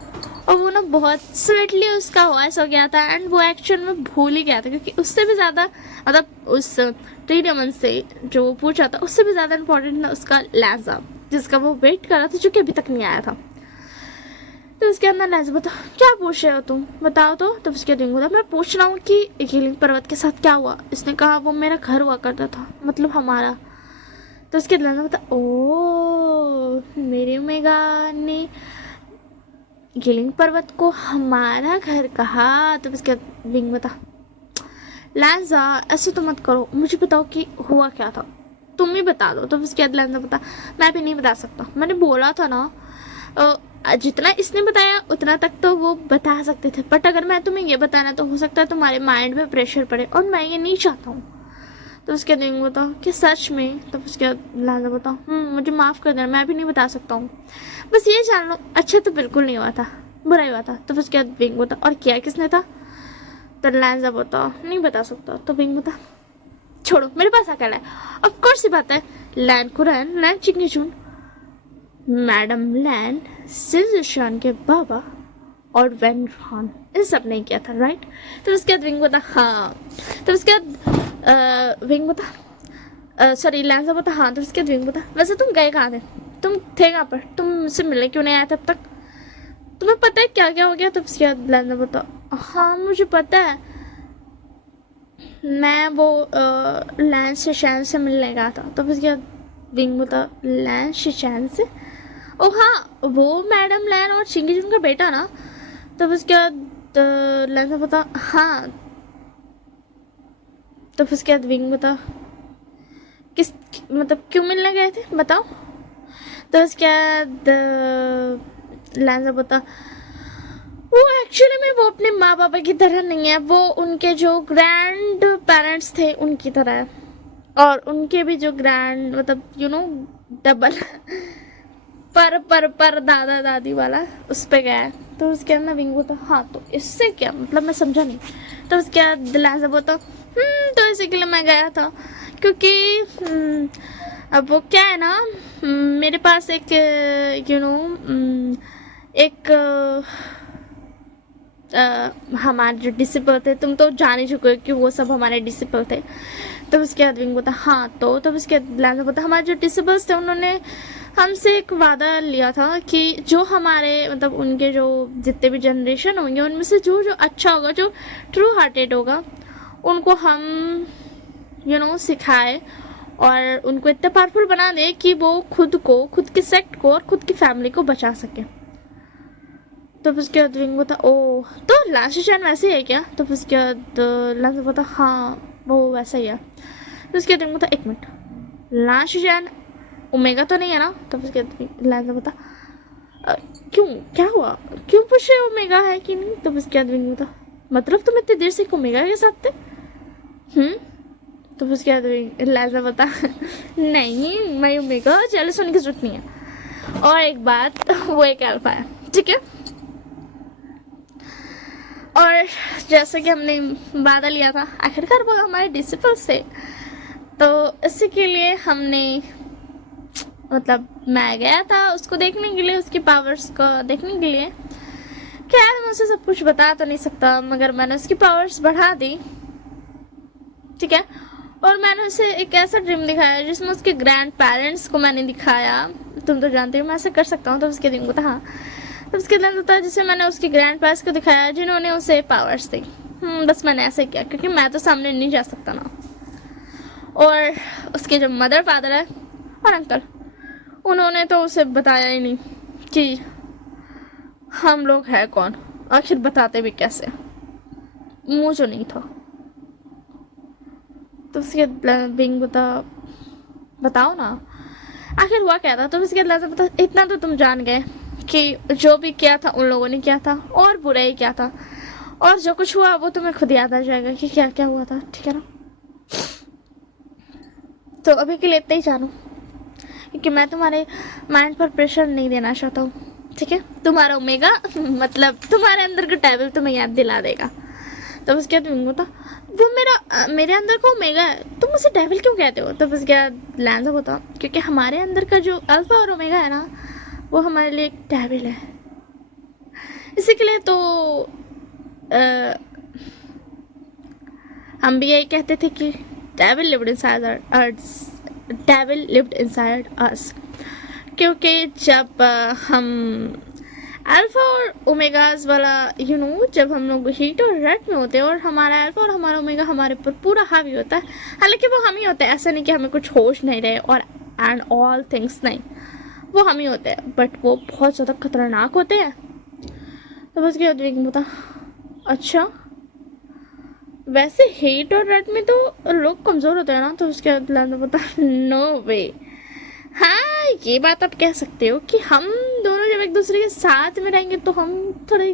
और वो ना बहुत स्वीटली उसका वॉइस हो गया था। एंड वो एक्चुअल में भूल ही गया था, क्योंकि उससे भी ज़्यादा मतलब उस ट्रेडियन से जो वो पूछा था उससे भी ज़्यादा इंपॉर्टेंट था उसका लैंजा, जिसका वो वेट कर रहा था, जो कि अभी तक नहीं आया था। तो उसके अंदर लैंजा बता, क्या पूछ रहे हो तुम, बताओ तो। तो उसके दिन बोला, मैं पूछ रहा हूँ कि हीलिंग पर्वत के साथ क्या हुआ। इसने कहा वो मेरा घर हुआ करता था, मतलब हमारा। तो उसके लैंजा बता, ओ मेरे ओमेगा ने हीलिंग पर्वत को हमारा घर कहा। तो उसके विंग बता, लैंजा ऐसे तो मत करो, मुझे बताओ कि हुआ क्या था, तुम ही बता दो। तो उसके बाद लैंजा बता, मैं भी नहीं बता सकता, मैंने बोला था ना जितना इसने बताया उतना तक तो वो बता सकते थे, बट अगर मैं तुम्हें ये बताना तो हो सकता है तुम्हारे माइंड में प्रेशर पड़े, और मैं ये नहीं चाहता हूँ। तो उसके दिन बताओ कि सच में? तो उसके बाद लैंजा बताओ, मुझे माफ़ कर देना, मैं भी नहीं बता सकता हूँ, बस ये जान लो अच्छा तो बिल्कुल नहीं हुआ था, बुरा ही हुआ था। तो उसके बाद विंग बता, और किया किसने था? तो लैंजा बताओ, नहीं बता सकता। तो विंग बता, छोड़ो मेरे पास अकेला है। ऑफकोर्स ये बात है, लैन कुरैन, लैन चिकनीचून, मैडम लैन, सिंजुशान के बाबा और वैन खान, इन सब ने किया था, राइट? तो उसके बाद विंग बता, हाँ। तो उसके बाद विंग बता, सॉरी लैंजा बता, हाँ। तो उसके बाद विंग बता, वैसे तुम गए कहाँ थे, तुम थे कहाँ पर, तुम मुझसे मिलने क्यों नहीं आए तब तक, तुम्हें पता है क्या क्या हो गया? तो उसके बाद लैंजा बता, हाँ मुझे पता है, मैं वो लैंस शिशैन से मिलने गया था। तो उसके बाद विंग बोलता लैंस शिशैन से? ओ हाँ वो मैडम लैन और चिंगी का बेटा ना। तब उसके बाद लैंस बता हाँ। तब उसके बाद विंग बता किस मतलब क्यों मिलने गए थे बताओ। तो उसके बाद लैंस बता वो एक्चुअली में वो अपने माँ बापा की तरह नहीं है, वो उनके जो ग्रैंड पेरेंट्स थे उनकी तरह है, और उनके भी जो ग्रैंड मतलब डबल पर दादा दादी वाला उस पे गया है। तो उसके अंदर विंग होता हाँ तो इससे क्या मतलब, मैं समझा नहीं। तो उसके बाद दिलासा होता तो इसी के लिए मैं गया था, क्योंकि अब वो क्या है ना, मेरे पास एक एक हमारे जो डिसिपल थे, तुम तो जान ही चुके हो कि वो सब हमारे डिसिपल थे। तब उसके बाद विंग बोलता हाँ तो तब उसके बाद बोलता हमारे जो डिसिपल्स थे उन्होंने हमसे एक वादा लिया था कि जो हमारे मतलब उनके जो जितने भी जनरेशन होंगे उनमें से जो जो अच्छा होगा, जो ट्रू हार्टेड होगा, उनको हम सिखाए और उनको इतना पावरफुल बना दे कि वो खुद की सेक्ट को और खुद की फैमिली को बचा सके। तो उसके बाद विंग बोलता ओ तो लास्ट चैन वैसे ही है क्या? तो उसके बाद लास्ट बोलता हाँ वो वैसा ही है। तो उसके बाद विंग बोलता एक मिनट, लास्ट चैन ओमेगा तो नहीं है ना? तो उसके बाद लास्ट बोलता क्यों क्या हुआ, क्यों पूछ रहे ओमेगा है कि नहीं? तो उसके बाद विंग बोलता मतलब तुम इतनी देर से ओमेगा के साथ थे? तो उसके बाद लाजा बता नहीं मैं ओमेगा चलो सुनने की जरूरत नहीं है। और एक बात वो एक अल्फा है, ठीक है। और जैसे कि हमने वादा लिया था, आखिरकार वो हमारे डिसिपल्स थे, तो इसी के लिए हमने मतलब मैं गया था उसको देखने के लिए, उसकी पावर्स को देखने के लिए। खैर मैं उसे सब कुछ बता तो नहीं सकता, मगर मैंने उसकी पावर्स बढ़ा दी, ठीक है। और मैंने उसे एक ऐसा ड्रीम दिखाया जिसमें उसके ग्रैंड पेरेंट्स को मैंने दिखाया। तुम तो जानते हो मैं ऐसा कर सकता हूँ। तो उसके दिन को था हाँ, तो उसके दिन था जिसे मैंने उसके ग्रैंड पेरेंट्स को दिखाया जिन्होंने उसे पावर्स दी। बस मैंने ऐसे किया क्योंकि मैं तो सामने नहीं जा सकता ना। और उसके जो मदर फादर है और अंकल, उन्होंने तो उसे बताया ही नहीं कि हम लोग है कौन, आखिर बताते भी कैसे, मुँह जो नहीं था। तो उसके बिंग बताओ ना आखिर हुआ क्या था। तो उसके बता इतना तो तुम जान गए कि जो भी किया था उन लोगों ने किया था और बुरा ही किया था, और जो कुछ हुआ वो तुम्हें खुद याद आ जाएगा कि क्या क्या हुआ था, ठीक है ना। तो अभी के लिए इतना ही जानो, क्योंकि मैं तुम्हारे माइंड पर प्रेशर नहीं देना चाहता हूँ, ठीक है। तुम्हारा ओमेगा मतलब तुम्हारे अंदर का टेबल तुम्हें याद दिला देगा। तो उसके बाद विंगू था वो मेरे अंदर का ओमेगा है, तुम उसे डेविल क्यों कहते हो? तो उसके बाद लैंसा होता क्योंकि हमारे अंदर का जो अल्फा और ओमेगा है ना, वो हमारे लिए एक डेविल है। इसी के लिए तो हम भी यही कहते थे कि डेविल लिव्ड इनसाइड अस, क्योंकि जब हम अल्फा और ओमेगाज वाला जब हम लोग हीट और रेड में होते हैं और हमारा अल्फा और हमारा ओमेगा हमारे ऊपर पूरा हावी होता है, हालांकि वो हम ही होते हैं, ऐसा नहीं कि हमें कुछ होश नहीं रहे और एंड ऑल थिंग्स, नहीं, वो हम ही होते हैं, बट वो बहुत ज़्यादा खतरनाक होते हैं। तो बस क्या होता अच्छा वैसे हीट और रेड में तो लोग कमज़ोर होते हैं ना। तो उसके बाद पता नो वे, हाँ ये बात आप कह सकते हो कि हम दोनों जब एक दूसरे के साथ में रहेंगे तो हम थोड़े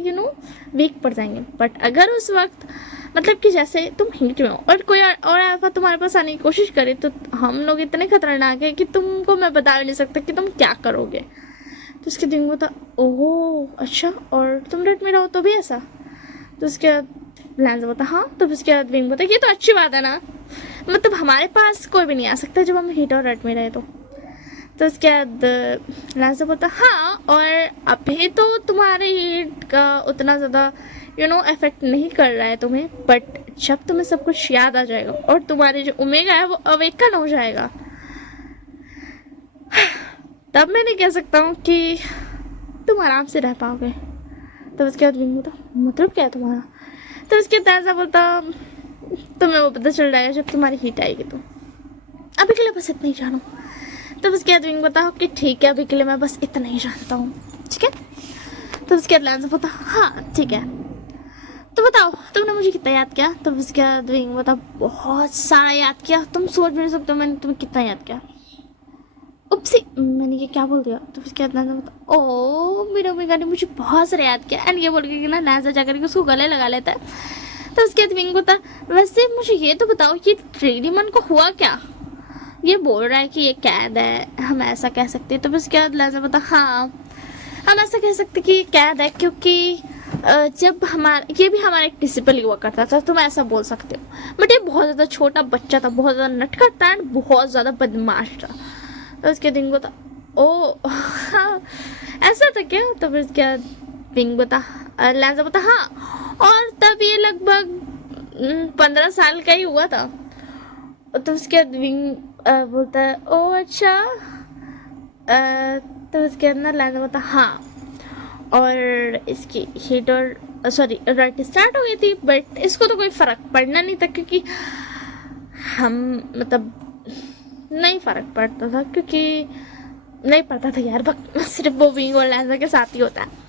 वीक पड़ जाएंगे, बट अगर उस वक्त मतलब कि जैसे तुम हीट में हो और कोई और अल्फा तुम्हारे पास आने की कोशिश करे, तो हम लोग इतने खतरनाक है कि तुमको मैं बता नहीं सकता कि तुम क्या करोगे। तो उसके दिन को था ओह अच्छा, और तुम रेड में रहो तो भी ऐसा? तो उसके बाद लैंस बोता हाँ। तो उसके बाद विंग बोता ये तो अच्छी बात है ना, मतलब हमारे पास कोई भी नहीं आ सकता जब हम हीट और रेड में रहे तो उसके बाद लैंस बोता हाँ, और अभी तो तुम्हारे हीट का उतना ज़्यादा इफेक्ट नहीं कर रहा है तुम्हें, बट जब तुम्हें सब कुछ याद आ जाएगा और तुम्हारे जो ओमेगा है वो अवेकन हो जाएगा, तब मैं नहीं कह सकता हूँ कि तुम आराम से रह पाओगे। तो उसके बाद विंग बोता मतलब क्या है तुम्हारा? तो उसके बाद ऐसा बोलता तुम्हें वो पता चल जाएगा जब तुम्हारी हीट आएगी। तो अभी के लिए बस इतना ही जानो। तो उसके बाद विंग बताओ कि ठीक है अभी के लिए मैं बस इतना ही जानता हूँ, ठीक है। तो उसके बाद लैंसा बोलता हाँ ठीक है, तो बताओ तुमने मुझे कितना याद किया। तो उसके बाद विंग बता बहुत सारा याद किया, तुम सोच भी नहीं सकते हो मैंने तुम्हें कितना याद किया। उपसी मैंने ये क्या बोल दिया। तो उसके बाद लैंसा बोलता ओ मेरे ओमेगा ने मुझे बहुत सारा याद किया। एंड ये बोल के कि ना लैंसा जाकर के उसको गले लगा लेता है। तो उसके बाद विंग बता वैसे मुझे ये तो बताओ कि ट्रेडीमन को हुआ क्या, ये बोल रहा है कि ये कैद है, हम ऐसा कह सकते हैं। तो उसके बाद लैंसा बता हाँ हम ऐसा कह सकते कि ये कैद है क्योंकि जब हमारा ये भी हमारा एक डिसिपल हुआ करता था, तुम ऐसा बोल सकते हो। बट ये बहुत ज़्यादा छोटा बच्चा था, बहुत ज़्यादा नटखट था एंड बहुत ज़्यादा बदमाश था। तो उसके दिन को था ओ हाँ ऐसा था क्या। तो फिर उसके बाद विंग बता लैंसा बता हाँ, और तब ये लगभग 15 साल का ही हुआ था। तो उसके बाद विंग बोलता है ओ अच्छा। तो उसके अंदर लैंसा बता हाँ, और इसकी हीट और सॉरी राइट स्टार्ट हो गई थी, बट इसको तो कोई फ़र्क पड़ना नहीं था क्योंकि हम मतलब नहीं फ़र्क पड़ता था, क्योंकि नहीं पड़ता था यार, सिर्फ वो विंग और लैंसा के साथ ही होता है।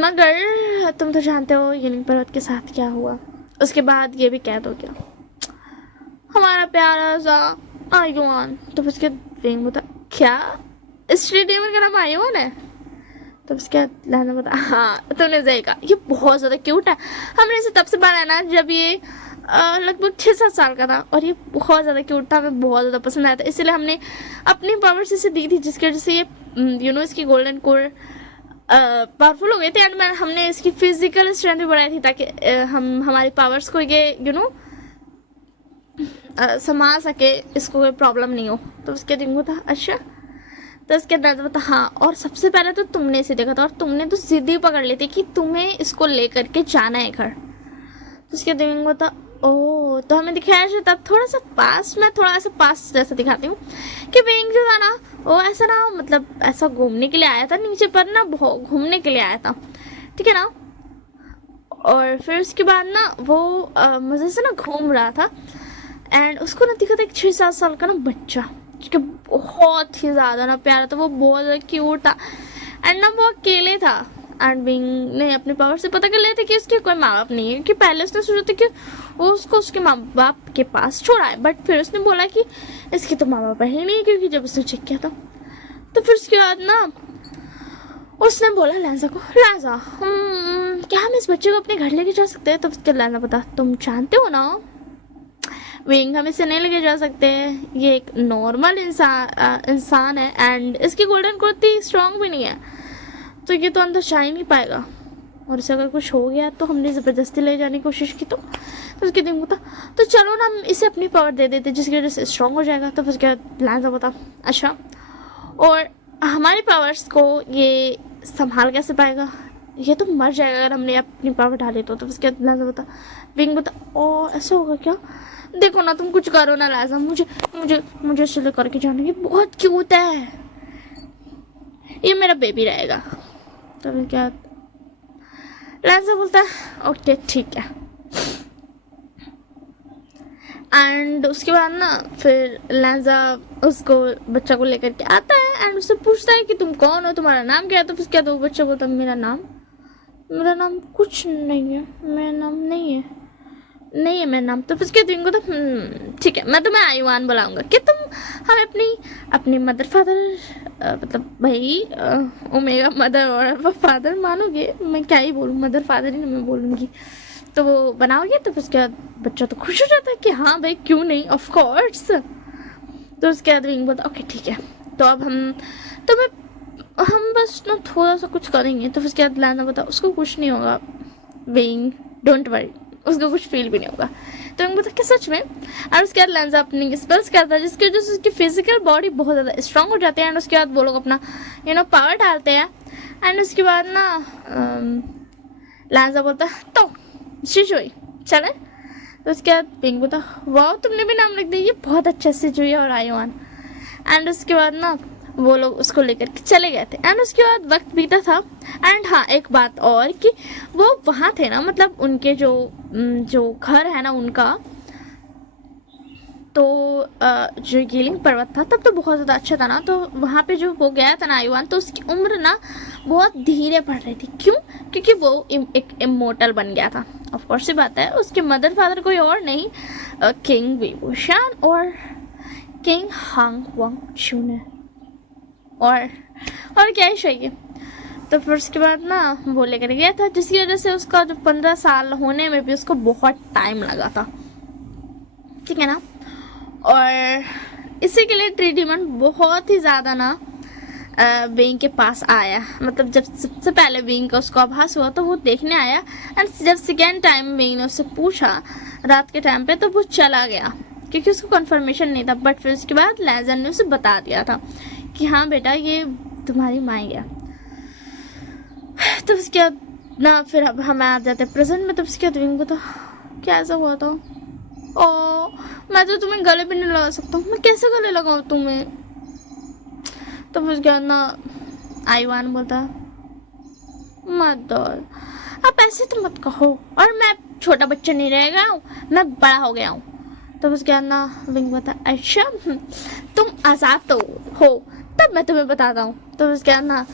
मगर तुम तो जानते हो यूनिक पर्वत के साथ क्या हुआ, उसके बाद ये भी कैद हो गया हमारा प्यारा सा आयुआन। तो उसके विंग बता क्या इस ट्रेडीमन का नाम आयुआन है। तो उसके बाद लैंसा बता हाँ तुमने सही कहा, ये बहुत ज़्यादा क्यूट है, हमने इसे तब से बनाया ना जब ये लगभग 6-7 साल का था, और ये बहुत ज़्यादा क्यूट था, हमें बहुत ज़्यादा पसंद आया था, इसलिए हमने अपनी पावर्स इसे दी थी जिसकी वजह से ये इसकी गोल्डन कोर पावरफुल हो गए थे। एंड हमने इसकी फिजिकल स्ट्रेंथ भी बढ़ाई थी ताकि हम हमारी पावर्स को ये संभाल सके, इसको कोई प्रॉब्लम नहीं हो। तो उसके दिन को था अच्छा। तो उसके बाद बता हाँ, और सबसे पहले तो तुमने इसे देखा था और तुमने तो जिद ही पकड़ ली थी कि तुम्हें इसको लेकर के जाना है घर। तो उसके दिन को था ओह, तो हमें दिखाया तब थोड़ा सा पास, मैं थोड़ा सा पास जैसा दिखाती हूँ कि विंग जो था ना वो ऐसा ना मतलब ऐसा घूमने के लिए आया था नीचे पर ना, घूमने के लिए आया था, ठीक है ना। और फिर उसके बाद ना वो मज़े से ना घूम रहा था एंड उसको ना दिखा था एक 6-7 साल का ना बच्चा जो बहुत ही ज़्यादा ना प्यारा था, वो बहुत ज़्यादा क्यूट था एंड ना वो अकेले था। एंड विंग ने अपने पावर से पता कर लिया था कि उसके कोई माँ बाप नहीं है, क्योंकि पहले उसने सोचा था कि वो उसको उसके माँ बाप के पास छोड़ा है, बट फिर उसने बोला कि इसके तो माँ बाप ही नहीं, क्योंकि जब उसने चेक किया था। तो फिर उसके बाद ना उसने बोला लैंसा को लैंसा क्या हम इस बच्चे को अपने घर लेके जा सकते हैं। तो उसके लैंसा बता तुम जानते हो ना विंग हम इसे नहीं लेके जा सकते, ये एक नॉर्मल इंसान है एंड इसकी गोल्डन कोर इतनी स्ट्रांग भी नहीं है, तो ये तो अंदर जा ही नहीं पाएगा, और इसे अगर कुछ हो गया तो हमने ज़बरदस्ती ले जाने की कोशिश की तो उसके दिन बता तो चलो ना हम इसे अपनी पावर दे देते जिसकी वजह से स्ट्रांग हो जाएगा। तो उसके बाद लैंसा बता अच्छा, और हमारी पावर्स को ये संभाल कैसे पाएगा, ये तो मर जाएगा अगर हमने अपनी पावर डाली तो। उसके बाद लैंसा बता विंग बता ओ ऐसा होगा क्या, देखो ना तुम कुछ करो ना लैंसा, मुझे मुझे मुझे इसे करके जाना, ये बहुत क्यूट है, ये मेरा बेबी रहेगा। तो फिर क्या लैंसा बोलता है ओके ठीक है। एंड उसके बाद ना फिर लैंसा उसको बच्चा को लेकर के आता है एंड उससे पूछता है कि तुम कौन हो, तुम्हारा नाम क्या है। तो फिर क्या तो बच्चा बोलता है मेरा नाम कुछ नहीं है, मेरा नाम नहीं है मेरा नाम। तो फिर उसके दिन को तो ठीक है मैं तुम्हें आयुआन बुलाऊंगा कि तुम हमें अपनी मदर फादर मतलब भाई ओमेगा मदर और फादर मानोगे, मैं क्या ही बोलूँ, मदर फादर ही मैं बोलूँगी, तो वो बनाओगे। तो फिर उसके बाद बच्चा तो खुश हो जाता है कि हाँ भाई क्यों नहीं, ऑफ कोर्स। तो उसके बाद विंग बोलता ओके ठीक है, तो अब हम बस ना थोड़ा सा कुछ करेंगे। तो फिर उसके बाद लैंसा बता उसको कुछ नहीं होगा विंग, डोंट वरी, उसको कुछ फील भी नहीं होगा। तो विंग बोलता कि सच में। और उसके बाद लैंसा अपनी स्पेल्स करता है जिसकी वजह से उसकी फिजिकल बॉडी बहुत ज़्यादा स्ट्रांग हो जाती है एंड उसके बाद वो लोग अपना पावर डालते हैं एंड उसके बाद ना लैंसा बोलता तो शिजुई चले। तो उसके बाद विंग बोलता वाह तुमने भी नाम लिख दिया, ये बहुत अच्छा शिजुई और आयुआन। एंड उसके बाद ना वो लोग उसको लेकर के चले गए थे। एंड उसके बाद वक्त बीता था। एंड हाँ, एक बात और कि वो वहाँ थे ना, मतलब उनके जो घर है ना उनका, तो जो गिलिंग पर्वत था तब तो बहुत ज़्यादा अच्छा था ना। तो वहाँ पे जो वो गया था ना आयुवान, तो उसकी उम्र ना बहुत धीरे बढ़ रही थी। क्यों? क्योंकि वो एक इमोर्टल बन गया था। ऑफ कोर्स ही बात है, उसके मदर फादर कोई और नहीं, किंग विभूषण और किंग हांग वांगचुन, और क्या ही चाहिए। तो फिर उसके बाद ना वो लेकर गया था, जिसकी वजह से उसका जो 15 साल होने में भी उसको बहुत टाइम लगा था, ठीक है ना। और इसी के लिए ट्री डीमन बहुत ही ज़्यादा ना बीइंग के पास आया। मतलब जब सबसे पहले बीइंग का उसको आभास हुआ तो वो देखने आया। एंड जब सेकेंड टाइम बीइंग ने उससे पूछा रात के टाइम पे, तो वो चला गया क्योंकि उसको कंफर्मेशन नहीं था। बट फिर उसके बाद लैजर ने उसे बता दिया था कि हाँ बेटा, ये तुम्हारी माँ है। तो उसके बाद ना फिर अब हम आ जाते प्रेजेंट में। तो उसके बाद बीइंग को तो क्या ऐसा हुआ था, ओ मैं तो तुम्हें गले भी नहीं लगा सकता हूँ, मैं कैसे गले लगाऊँ तुम्हें। तो फिर उसके बाद ना आयुवान बोलता मदर, आप ऐसे तो मत कहो, और मैं छोटा बच्चा नहीं रह गया हूँ, मैं बड़ा हो गया हूँ। तो उसके बाद ना विंग बता, अच्छा तुम आज़ाद तो हो, तब मैं तुम्हें बताता हूँ। तो उसके बाद ना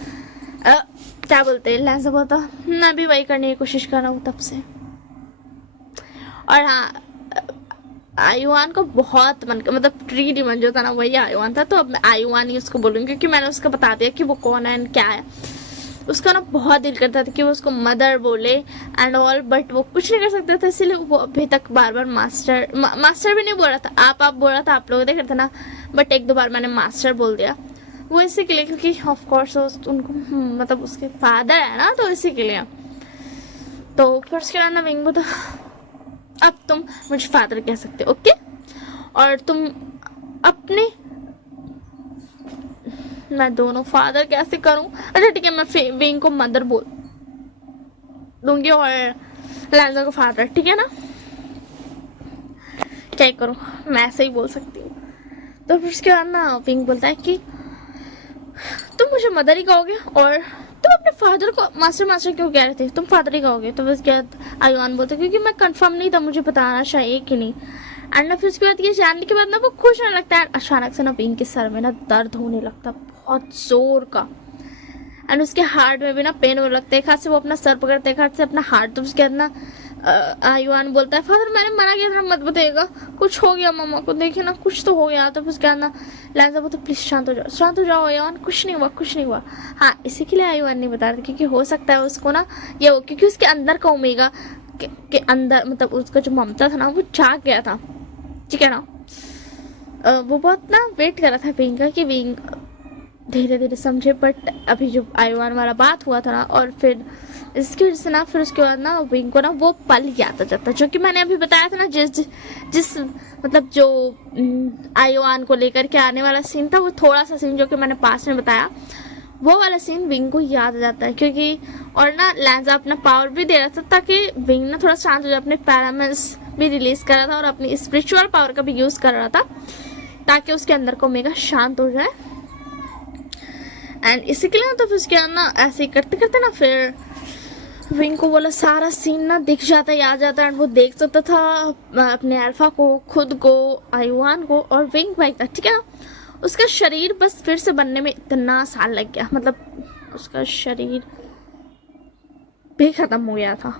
क्या बोलते हैं, लैंसा बोलता मैं भी वही करने की कोशिश कर रहा हूँ तब से। और हाँ, आयुवान को बहुत मन, मतलब ट्री डीमन जो था ना वही आयुवान था। तो अब मैं आयुवान ही उसको बोलूँगी क्योंकि मैंने उसका बता दिया कि वो कौन है एंड क्या है। उसका ना बहुत दिल करता था कि वो उसको मदर बोले एंड ऑल, बट वो कुछ नहीं कर सकता था, इसलिए वो अभी तक बार बार मास्टर भी नहीं बोल रहा था, आप बोल रहा था, आप लोग देख रहे थे ना। बट एक दो बार मैंने मास्टर बोल दिया, वो इसी के लिए क्योंकि ऑफ कोर्स उनको मतलब उसके फादर है ना, तो इसी के लिए। तो फिर उसके बाद ना विंग तो अब तुम मुझे फादर कह सकते हो, ओके। और तुम अपने, मैं दोनों फादर कैसे करूं? अच्छा ठीक है, मैं विंग को मदर बोल दूंगी और लैंजा को फादर, ठीक है ना। क्या करूं, मैं ऐसे ही बोल सकती हूँ। तो फिर उसके बाद ना विंग बोलता है कि तुम मुझे मदर ही कहोगे, और तुम अपने फादर को मास्टर क्यों कह रहे थे, तुम फादर ही कहोगे। तो उसके बाद आयुवान बोलते क्योंकि मैं कंफर्म नहीं था, मुझे बताना चाहिए कि नहीं। एंड फिर उसके बाद ये जानने के बाद ना वो खुश होने लगता है। अचानक से ना विंग के सर में ना दर्द होने लगता बहुत जोर का, एंड उसके हार्ट में भी ना पेन होने लगता है। एक हाथ से वो अपना सर पकड़ते, एक हाथ से अपना हार्ट। तो उसके बाद ना आयुवान बोलता है फादर मैंने मना किया था मत बताइएगा, कुछ हो गया मम्मा को, देखिए ना कुछ तो हो गया। तो उसके बाद ना लैंजा बोलता प्लीज शांत हो जाओ आयुवान, कुछ नहीं हुआ। हाँ, इसी के लिए आयुवान नहीं बता रहे क्योंकि हो सकता है उसको ना ये हो, क्योंकि उसके अंदर का ओमेगा के अंदर, मतलब उसका जो ममता था ना वो जाग गया था, ठीक है ना। वो बहुत ना वेट कर रहा था विंग का कि विंग धीरे धीरे समझे। बट अभी जो आयुवान वाला बात हुआ था ना, और फिर इसकी वजह से ना फिर उसके बाद ना विंग को ना वो पल याद आ जाता, जो कि मैंने अभी बताया था ना, जिस मतलब जो आयुवान को लेकर के आने वाला सीन था, वो थोड़ा सा सीन जो कि मैंने पास में बताया, वो वाला सीन विंग को याद आ जाता है। क्योंकि और ना लैंजा अपना पावर भी दे रहा था ताकि विंग ना थोड़ा शांत हो जाए, अपने पैरामेंस भी रिलीज कर रहा था और अपनी स्पिरिचुअल पावर का भी यूज़ कर रहा था ताकि उसके अंदर को ओमेगा शांत हो जाए। एंड इसी के लिए तो फिर उसके बाद ना ऐसे ही करते करते ना फिर विंग को बोला सारा सीन ना दिख जाता है, याद जाता है। एंड वो देख सकता था अपने अल्फा को, खुद को, आयुवान को, और विंग भाई था, ठीक है ना। उसका शरीर बस फिर से बनने में इतना साल लग गया, मतलब उसका शरीर भी खत्म हो गया था,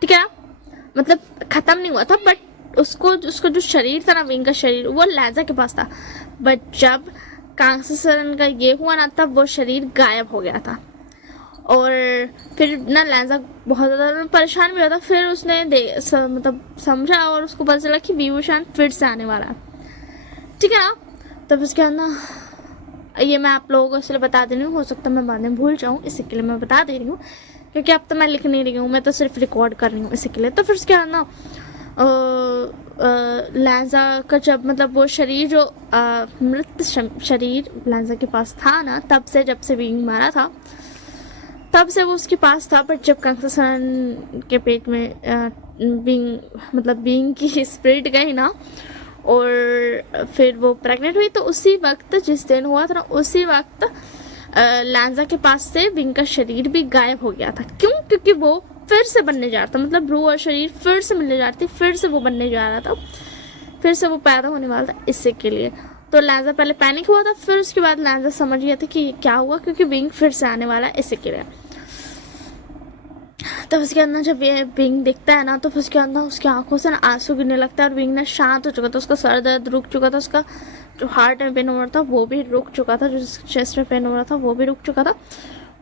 ठीक है। मतलब खत्म नहीं हुआ था, बट उसको जो शरीर था ना विंग का शरीर, वो लैंजा के पास था। बट जब कांगसरन का ये हुआ ना, तब वो शरीर गायब हो गया था। और फिर ना लैंजा बहुत ज़्यादा परेशान भी हुआ था। फिर उसने मतलब समझा और उसको पता चला कि विभूषण फिर से आने वाला है, ठीक है ना। तब उसके बाद ना ये मैं आप लोगों को इसलिए बता दे रही हूँ, हो सकता है मैं बाद में भूल जाऊँ, इसी के लिए मैं बता दे रही हूँ, क्योंकि अब तो मैं लिख नहीं रही हूँ, मैं तो सिर्फ रिकॉर्ड कर रही हूँ, इसी के लिए। तो फिर उसके बाद ना लैंजा का जब मतलब वो शरीर जो मृत शरीर लैंजा के पास था ना, तब से जब से विंग मारा था तब से वो उसके पास था। बट जब कांगसरन के पेट में विंग की स्पिरिट गई ना, और फिर वो प्रेग्नेंट हुई। तो उसी वक्त जिस दिन हुआ था ना, उसी वक्त लांजा के पास से विंग का शरीर भी गायब हो गया था। क्यों? क्योंकि वो फिर से बनने जा रहा था, मतलब रूह और शरीर फिर से मिलने जा रही थी, फिर से वो बनने जा रहा था, फिर से वो पैदा होने वाला था इससे के लिए। तो लांजा पहले पैनिक हुआ था, फिर उसके बाद लांजा समझ गया था कि ये क्या हुआ, क्योंकि विंग फिर से आने वाला है इससे के लिए। तो उसके अंदर जब ये विंग दिखता है ना, तो उसके अंदर उसकी आंखों से ना आंसू गिरने लगता है, और विंग ना शांत हो चुका था, उसका सर दर्द रुक चुका था, उसका जो हार्ट में पेन हो रहा था वो भी रुक चुका था, जो चेस्ट में पेन हो रहा था वो भी रुक चुका था,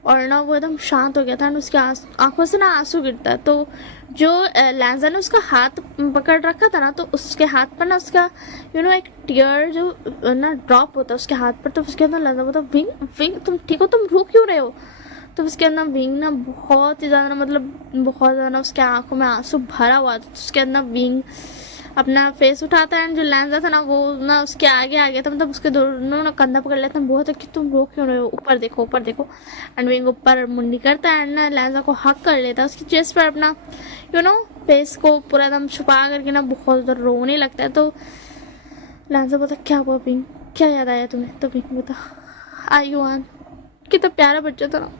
और ना वो एकदम शांत हो गया था। उसकी आंखों से ना आंसू गिरता है। तो जो लांजा ने उसका हाथ पकड़ रखा था ना, तो उसके हाथ पर ना उसका एक टीयर जो ना ड्रॉप होता है उसके हाथ पर। तो उसके अंदर लांजा बोलता, विंग विंग तुम ठीक हो, तुम रो क्यों रहे हो? तो उसके अंदर विंग ना बहुत ही ज़्यादा, मतलब बहुत ज़्यादा उसके आंखों में आंसू भरा हुआ था। तो उसके अंदर विंग अपना फेस उठाता है, एंड जो लांजा था ना वो ना उसके आगे आ गया था, मतलब उसके दोनों ना कंधा पकड़ लेता है, बहुत है कि तुम रो क्यों रहे हो, ऊपर देखो ऊपर देखो। एंड विंग ऊपर मुंडी करता है, एंड ना लांजा को हक कर लेता है उसकी चेस्ट पर, अपना फेस को पूरा एकदम छुपा करके ना बहुत ज़्यादा रोने लगता है। तो लांजा बोलता, क्या हुआ विंग, क्या याद आया तुम्हें? तो विंग बोलता, आयुआन कितना प्यारा बच्चा था ना,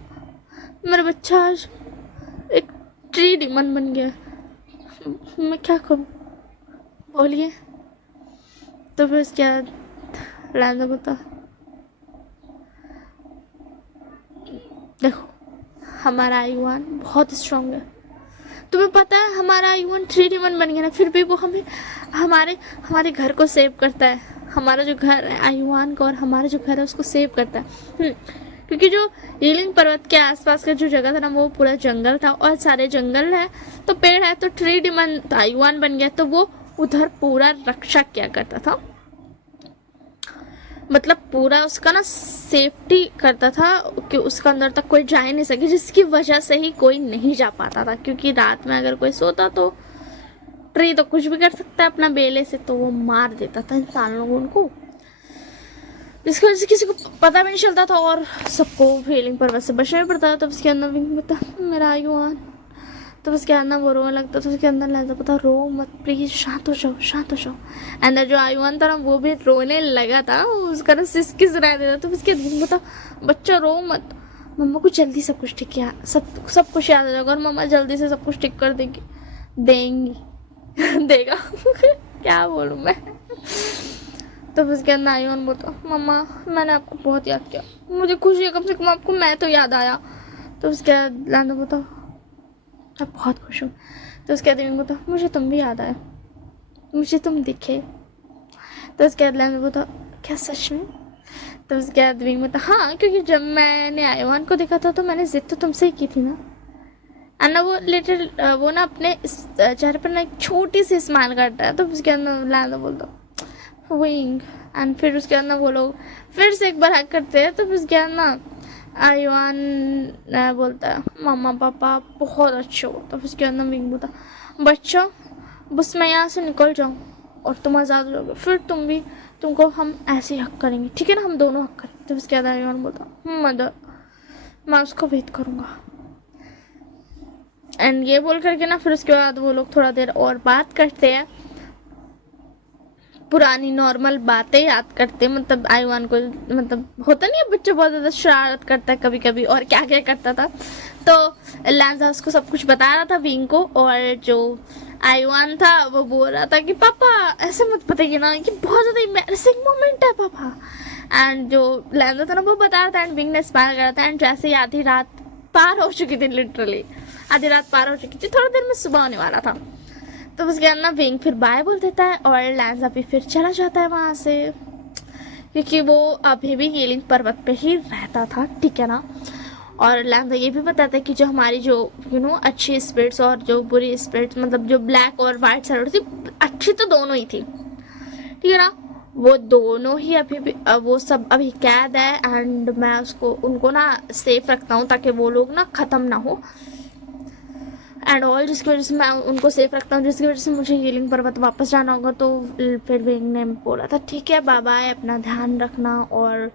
मेरा बच्चा आज एक ट्री डिमन बन गया, मैं क्या करूं, बोलिए। तो फिर उसके बाद लांजा बोलता, देखो हमारा आयुआन बहुत स्ट्रांग है, तुम्हें पता है हमारा आयुआन 3D1 बन गया ना, फिर भी वो हमें हमारे घर को सेव करता है, हमारा जो घर है आयुआन का और हमारा जो घर है उसको सेव करता है। क्योंकि जो हीलिंग पर्वत के आसपास का जो जगह था ना, वो पूरा जंगल था, और सारे जंगल है तो पेड़ है, तो 3D1 आयुआन बन गया, तो वो उधर पूरा रक्षा किया करता था, मतलब पूरा उसका ना सेफ्टी करता था कि उसका अंदर तक कोई जा ही नहीं सके, जिसकी वजह से ही कोई नहीं जा पाता था। क्योंकि रात में अगर कोई सोता तो ट्री तो कुछ भी कर सकता है अपना बेले से, तो वो मार देता था इंसान लोगों को, जिसकी वजह से किसी को पता भी नहीं चलता था और सबको हीलिंग पर्वत से बचना भी पड़ता था। तब उसके अंदर विंग बता, मेरा आयुआन, तो उसके अंदर वो रोने लगता, तो उसके अंदर लांजा पता, रो मत प्लीज, शांत हो जाओ शांत हो जाओ। अंदर जो आयुआन था ना वो भी रोने लगा था, उसका ना सिसकी सुनाई देता। तो उसके विंग बता, बच्चा रो मत, मम्मा को जल्दी सब कुछ ठीक किया, सब कुछ याद आ जाएगा, और मम्मा जल्दी से सब कुछ ठीक कर देंगी देगा क्या बोलूँ मैं। तो उसके अंदर आयुआन बोलता, मम्मा मैंने आपको बहुत याद किया, मुझे खुशी है कम से कम आपको मैं तो याद आया। तो उसके बाद लांजा बोलता, मैं बहुत खुश हूँ। तो उसके बाद बोलता, मुझे तुम भी याद आया, मुझे तुम दिखे। तो उसके बाद लांजा बोलता, क्या सच में? तो उसके बाद विंग बोलता, हाँ क्योंकि जब मैंने आयुआन को देखा था तो मैंने जिद तो तुमसे ही की थी ना। एंड ना वो लिटिल वो ना अपने चेहरे पर ना एक छोटी सी स्माइल करता है। तो उसके अंदर लांजा बोलता, विंग। एंड फिर उसके अंदर वो लोग फिर से एक बार हक करते हैं। तो फिर उसके अंदर ना आयुआन बोलता है, मम्मा पापा बहुत अच्छे हो। तो उसके अंदर विंग बोलता, बच्चा बस मैं यहाँ से निकल जाऊँ और तुम आज़ाद हो जाओगे, फिर तुमको हम ऐसे ही हक करेंगे, ठीक है ना, हम दोनों हक करेंगे। तो उसके बाद आयुआन बोलता, मदर मैं उसको वेट करूँगा। एंड ये बोल करके ना फिर उसके बाद वो लोग थोड़ा देर और बात करते हैं, पुरानी नॉर्मल बातें याद करते हैं। मतलब आयुआन को, मतलब होता नहीं है बच्चा बहुत ज़्यादा शरारत करता है कभी कभी, और क्या क्या करता था। तो लांजा उसको सब कुछ बता रहा था विंग को, और जो आयुआन था वो बोल रहा था कि पापा ऐसे मत बताइए ना, कि बहुत ज़्यादा एम्बैरेसिंग मोमेंट है पापा। एंड जो लांजा था ना वो बता रहा था, एंड विंग ने स्माइल करा था। एंड जैसे ही आधी रात पार हो चुकी थी, लिटरली आधी रात पार हो चुकी थी, थोड़ी देर में सुबह होने वाला था। तो उसके अंदर विंग फिर बाय बोल देता है, और लांजा भी फिर चला जाता है वहाँ से, क्योंकि वो अभी भी हीलिंग पर्वत पे ही रहता था, ठीक है ना। और लांजा ये भी बताता है कि जो हमारी जो अच्छी स्पिरिट्स और जो बुरी स्पिरिट्स, मतलब जो ब्लैक और वाइट साइड थी, अच्छी तो दोनों ही थी, ठीक है ना, वो दोनों ही अभी भी वो सब अभी कैद है। एंड मैं उनको ना सेफ रखता हूँ ताकि वो लोग ना ख़त्म ना हो, एंड ऑल, जिसकी वजह से मैं उनको सेफ रखता हूँ, जिसकी वजह से मुझे हीलिंग पर्वत वापस जाना होगा। तो फिर विंग ने बोला था, ठीक है बाय बाय, अपना ध्यान रखना और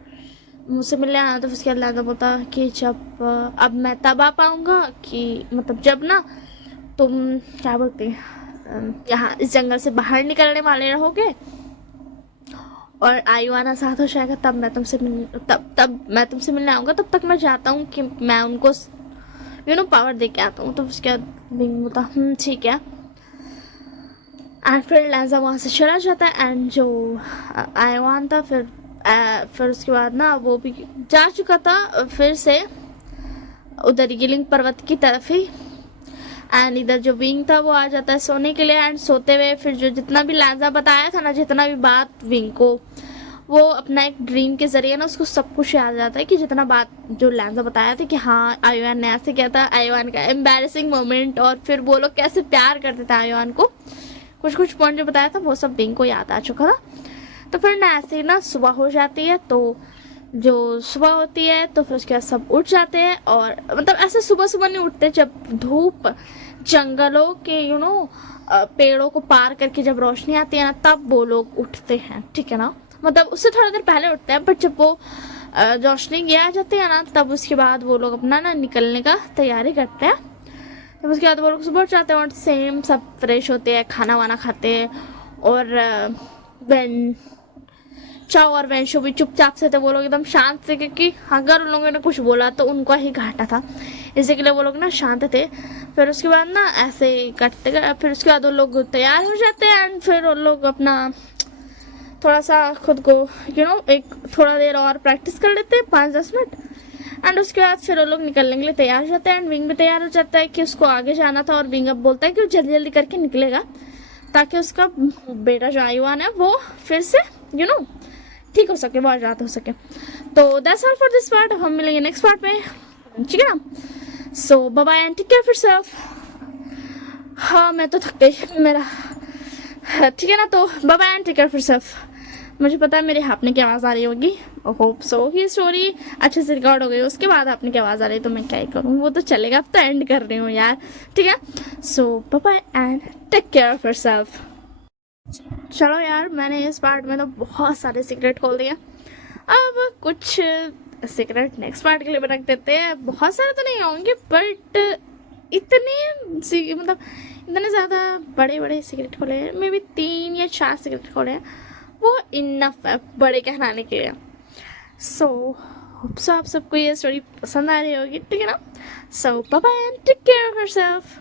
मुझसे मिलने आना। तो उसके बाद बोलता कि जब अब मैं तब आ पाऊँगा कि मतलब जब ना तुम क्या बोलते हैं यहाँ इस जंगल से बाहर निकलने वाले रहोगे, और आयुआना साथ हो जाएगा तब मैं तुमसे मिलने आऊँगा। तब तक मैं चाहता हूँ कि मैं उनको पावर दे के आता हूँ। तो उसके बाद विंग बोलता ठीक है। एंड फिर लैंजा वहाँ से चला जाता है एंड जो आयुआन था फिर उसके बाद ना वो भी जा चुका था फिर से उधर गिलिंग पर्वत की तरफ ही। एंड इधर जो विंग था वो आ जाता है सोने के लिए एंड सोते हुए फिर जो जितना भी लैंजा बताया था ना, जितना भी बात विंग को, वो अपना एक ड्रीम के जरिए ना उसको सब कुछ याद आ जाता है कि जितना बात जो लैंजा बताया था कि हाँ आयुआन ने ऐसे किया था, आयुआन का एम्बैरेसिंग मोमेंट, और फिर वो लोग कैसे प्यार करते थे आयुआन को, कुछ पॉइंट जो बताया था वो सब विंग को याद आ चुका था। तो फिर ना ऐसे ही ना सुबह हो जाती है। तो जो सुबह होती है तो फिर उसके बाद सब उठ जाते हैं, और मतलब ऐसे सुबह नहीं उठते, जब धूप जंगलों के पेड़ों को पार करके जब रोशनी आती है ना तब वो लोग उठते हैं, ठीक है ना। मतलब उससे थोड़ा देर पहले उठते हैं, बट जब वो रोशनी आ जाती है ना तब उसके बाद वो लोग अपना ना निकलने का तैयारी करते हैं। तब उसके बाद वो लोग सुबह उठ जाते हैं और सेम सब फ्रेश होते हैं, खाना वाना खाते हैं। और चाओ और वेंशो भी चुपचाप से थे, वो लोग एकदम शांत थे, क्योंकि अगर उन लोगों ने कुछ बोला तो उनको ही घाटा था, इसी के लिए वो लोग ना शांत थे। फिर उसके बाद ना ऐसे करते गए, फिर उसके बाद वो लोग तैयार हो जाते हैं एंड फिर वो लोग अपना थोड़ा सा खुद को एक थोड़ा देर और प्रैक्टिस कर लेते हैं 5-10 मिनट। एंड उसके बाद फिर वो लोग निकलने के लिए तैयार हो जाते हैं एंड विंग भी तैयार हो जाता है कि उसको आगे जाना था। और विंग अब बोलता है कि वो जल्दी जल्दी करके निकलेगा ताकि उसका बेटा जो आयुआन है वो फिर से ठीक हो सके, बहुत रात हो सके। तो that's all for this part, हम मिलेंगे नेक्स्ट पार्ट में, ठीक है ना। So bye bye and take care of yourself. हाँ मैं तो थक गई मेरा, ठीक है ना। तो bye bye and take care of yourself. मुझे पता है मेरे हाँपने की आवाज़ आ रही होगी, होप सो कि स्टोरी अच्छे से रिकॉर्ड हो गई, उसके बाद हाँपने की आवाज़ आ रही है तो मैं क्या ही करूँ, वो तो चलेगा। अब तो एंड कर रही हूँ यार, ठीक है। So bye bye and take care of yourself. चलो यार, मैंने इस पार्ट में तो बहुत सारे सीक्रेट खोल दिए, अब कुछ सीक्रेट नेक्स्ट पार्ट के लिए रख देते हैं। बहुत सारे तो नहीं होंगे बट मतलब इतने ज़्यादा बड़े सीक्रेट खोले हैं, मे बी 3 या 4 सीक्रेट खोले हैं, वो इनफ है बड़े कहलाने के लिए। सो होप सो आप सबको ये स्टोरी पसंद आ रही होगी, ठीक है ना। So bye bye and take care of yourself.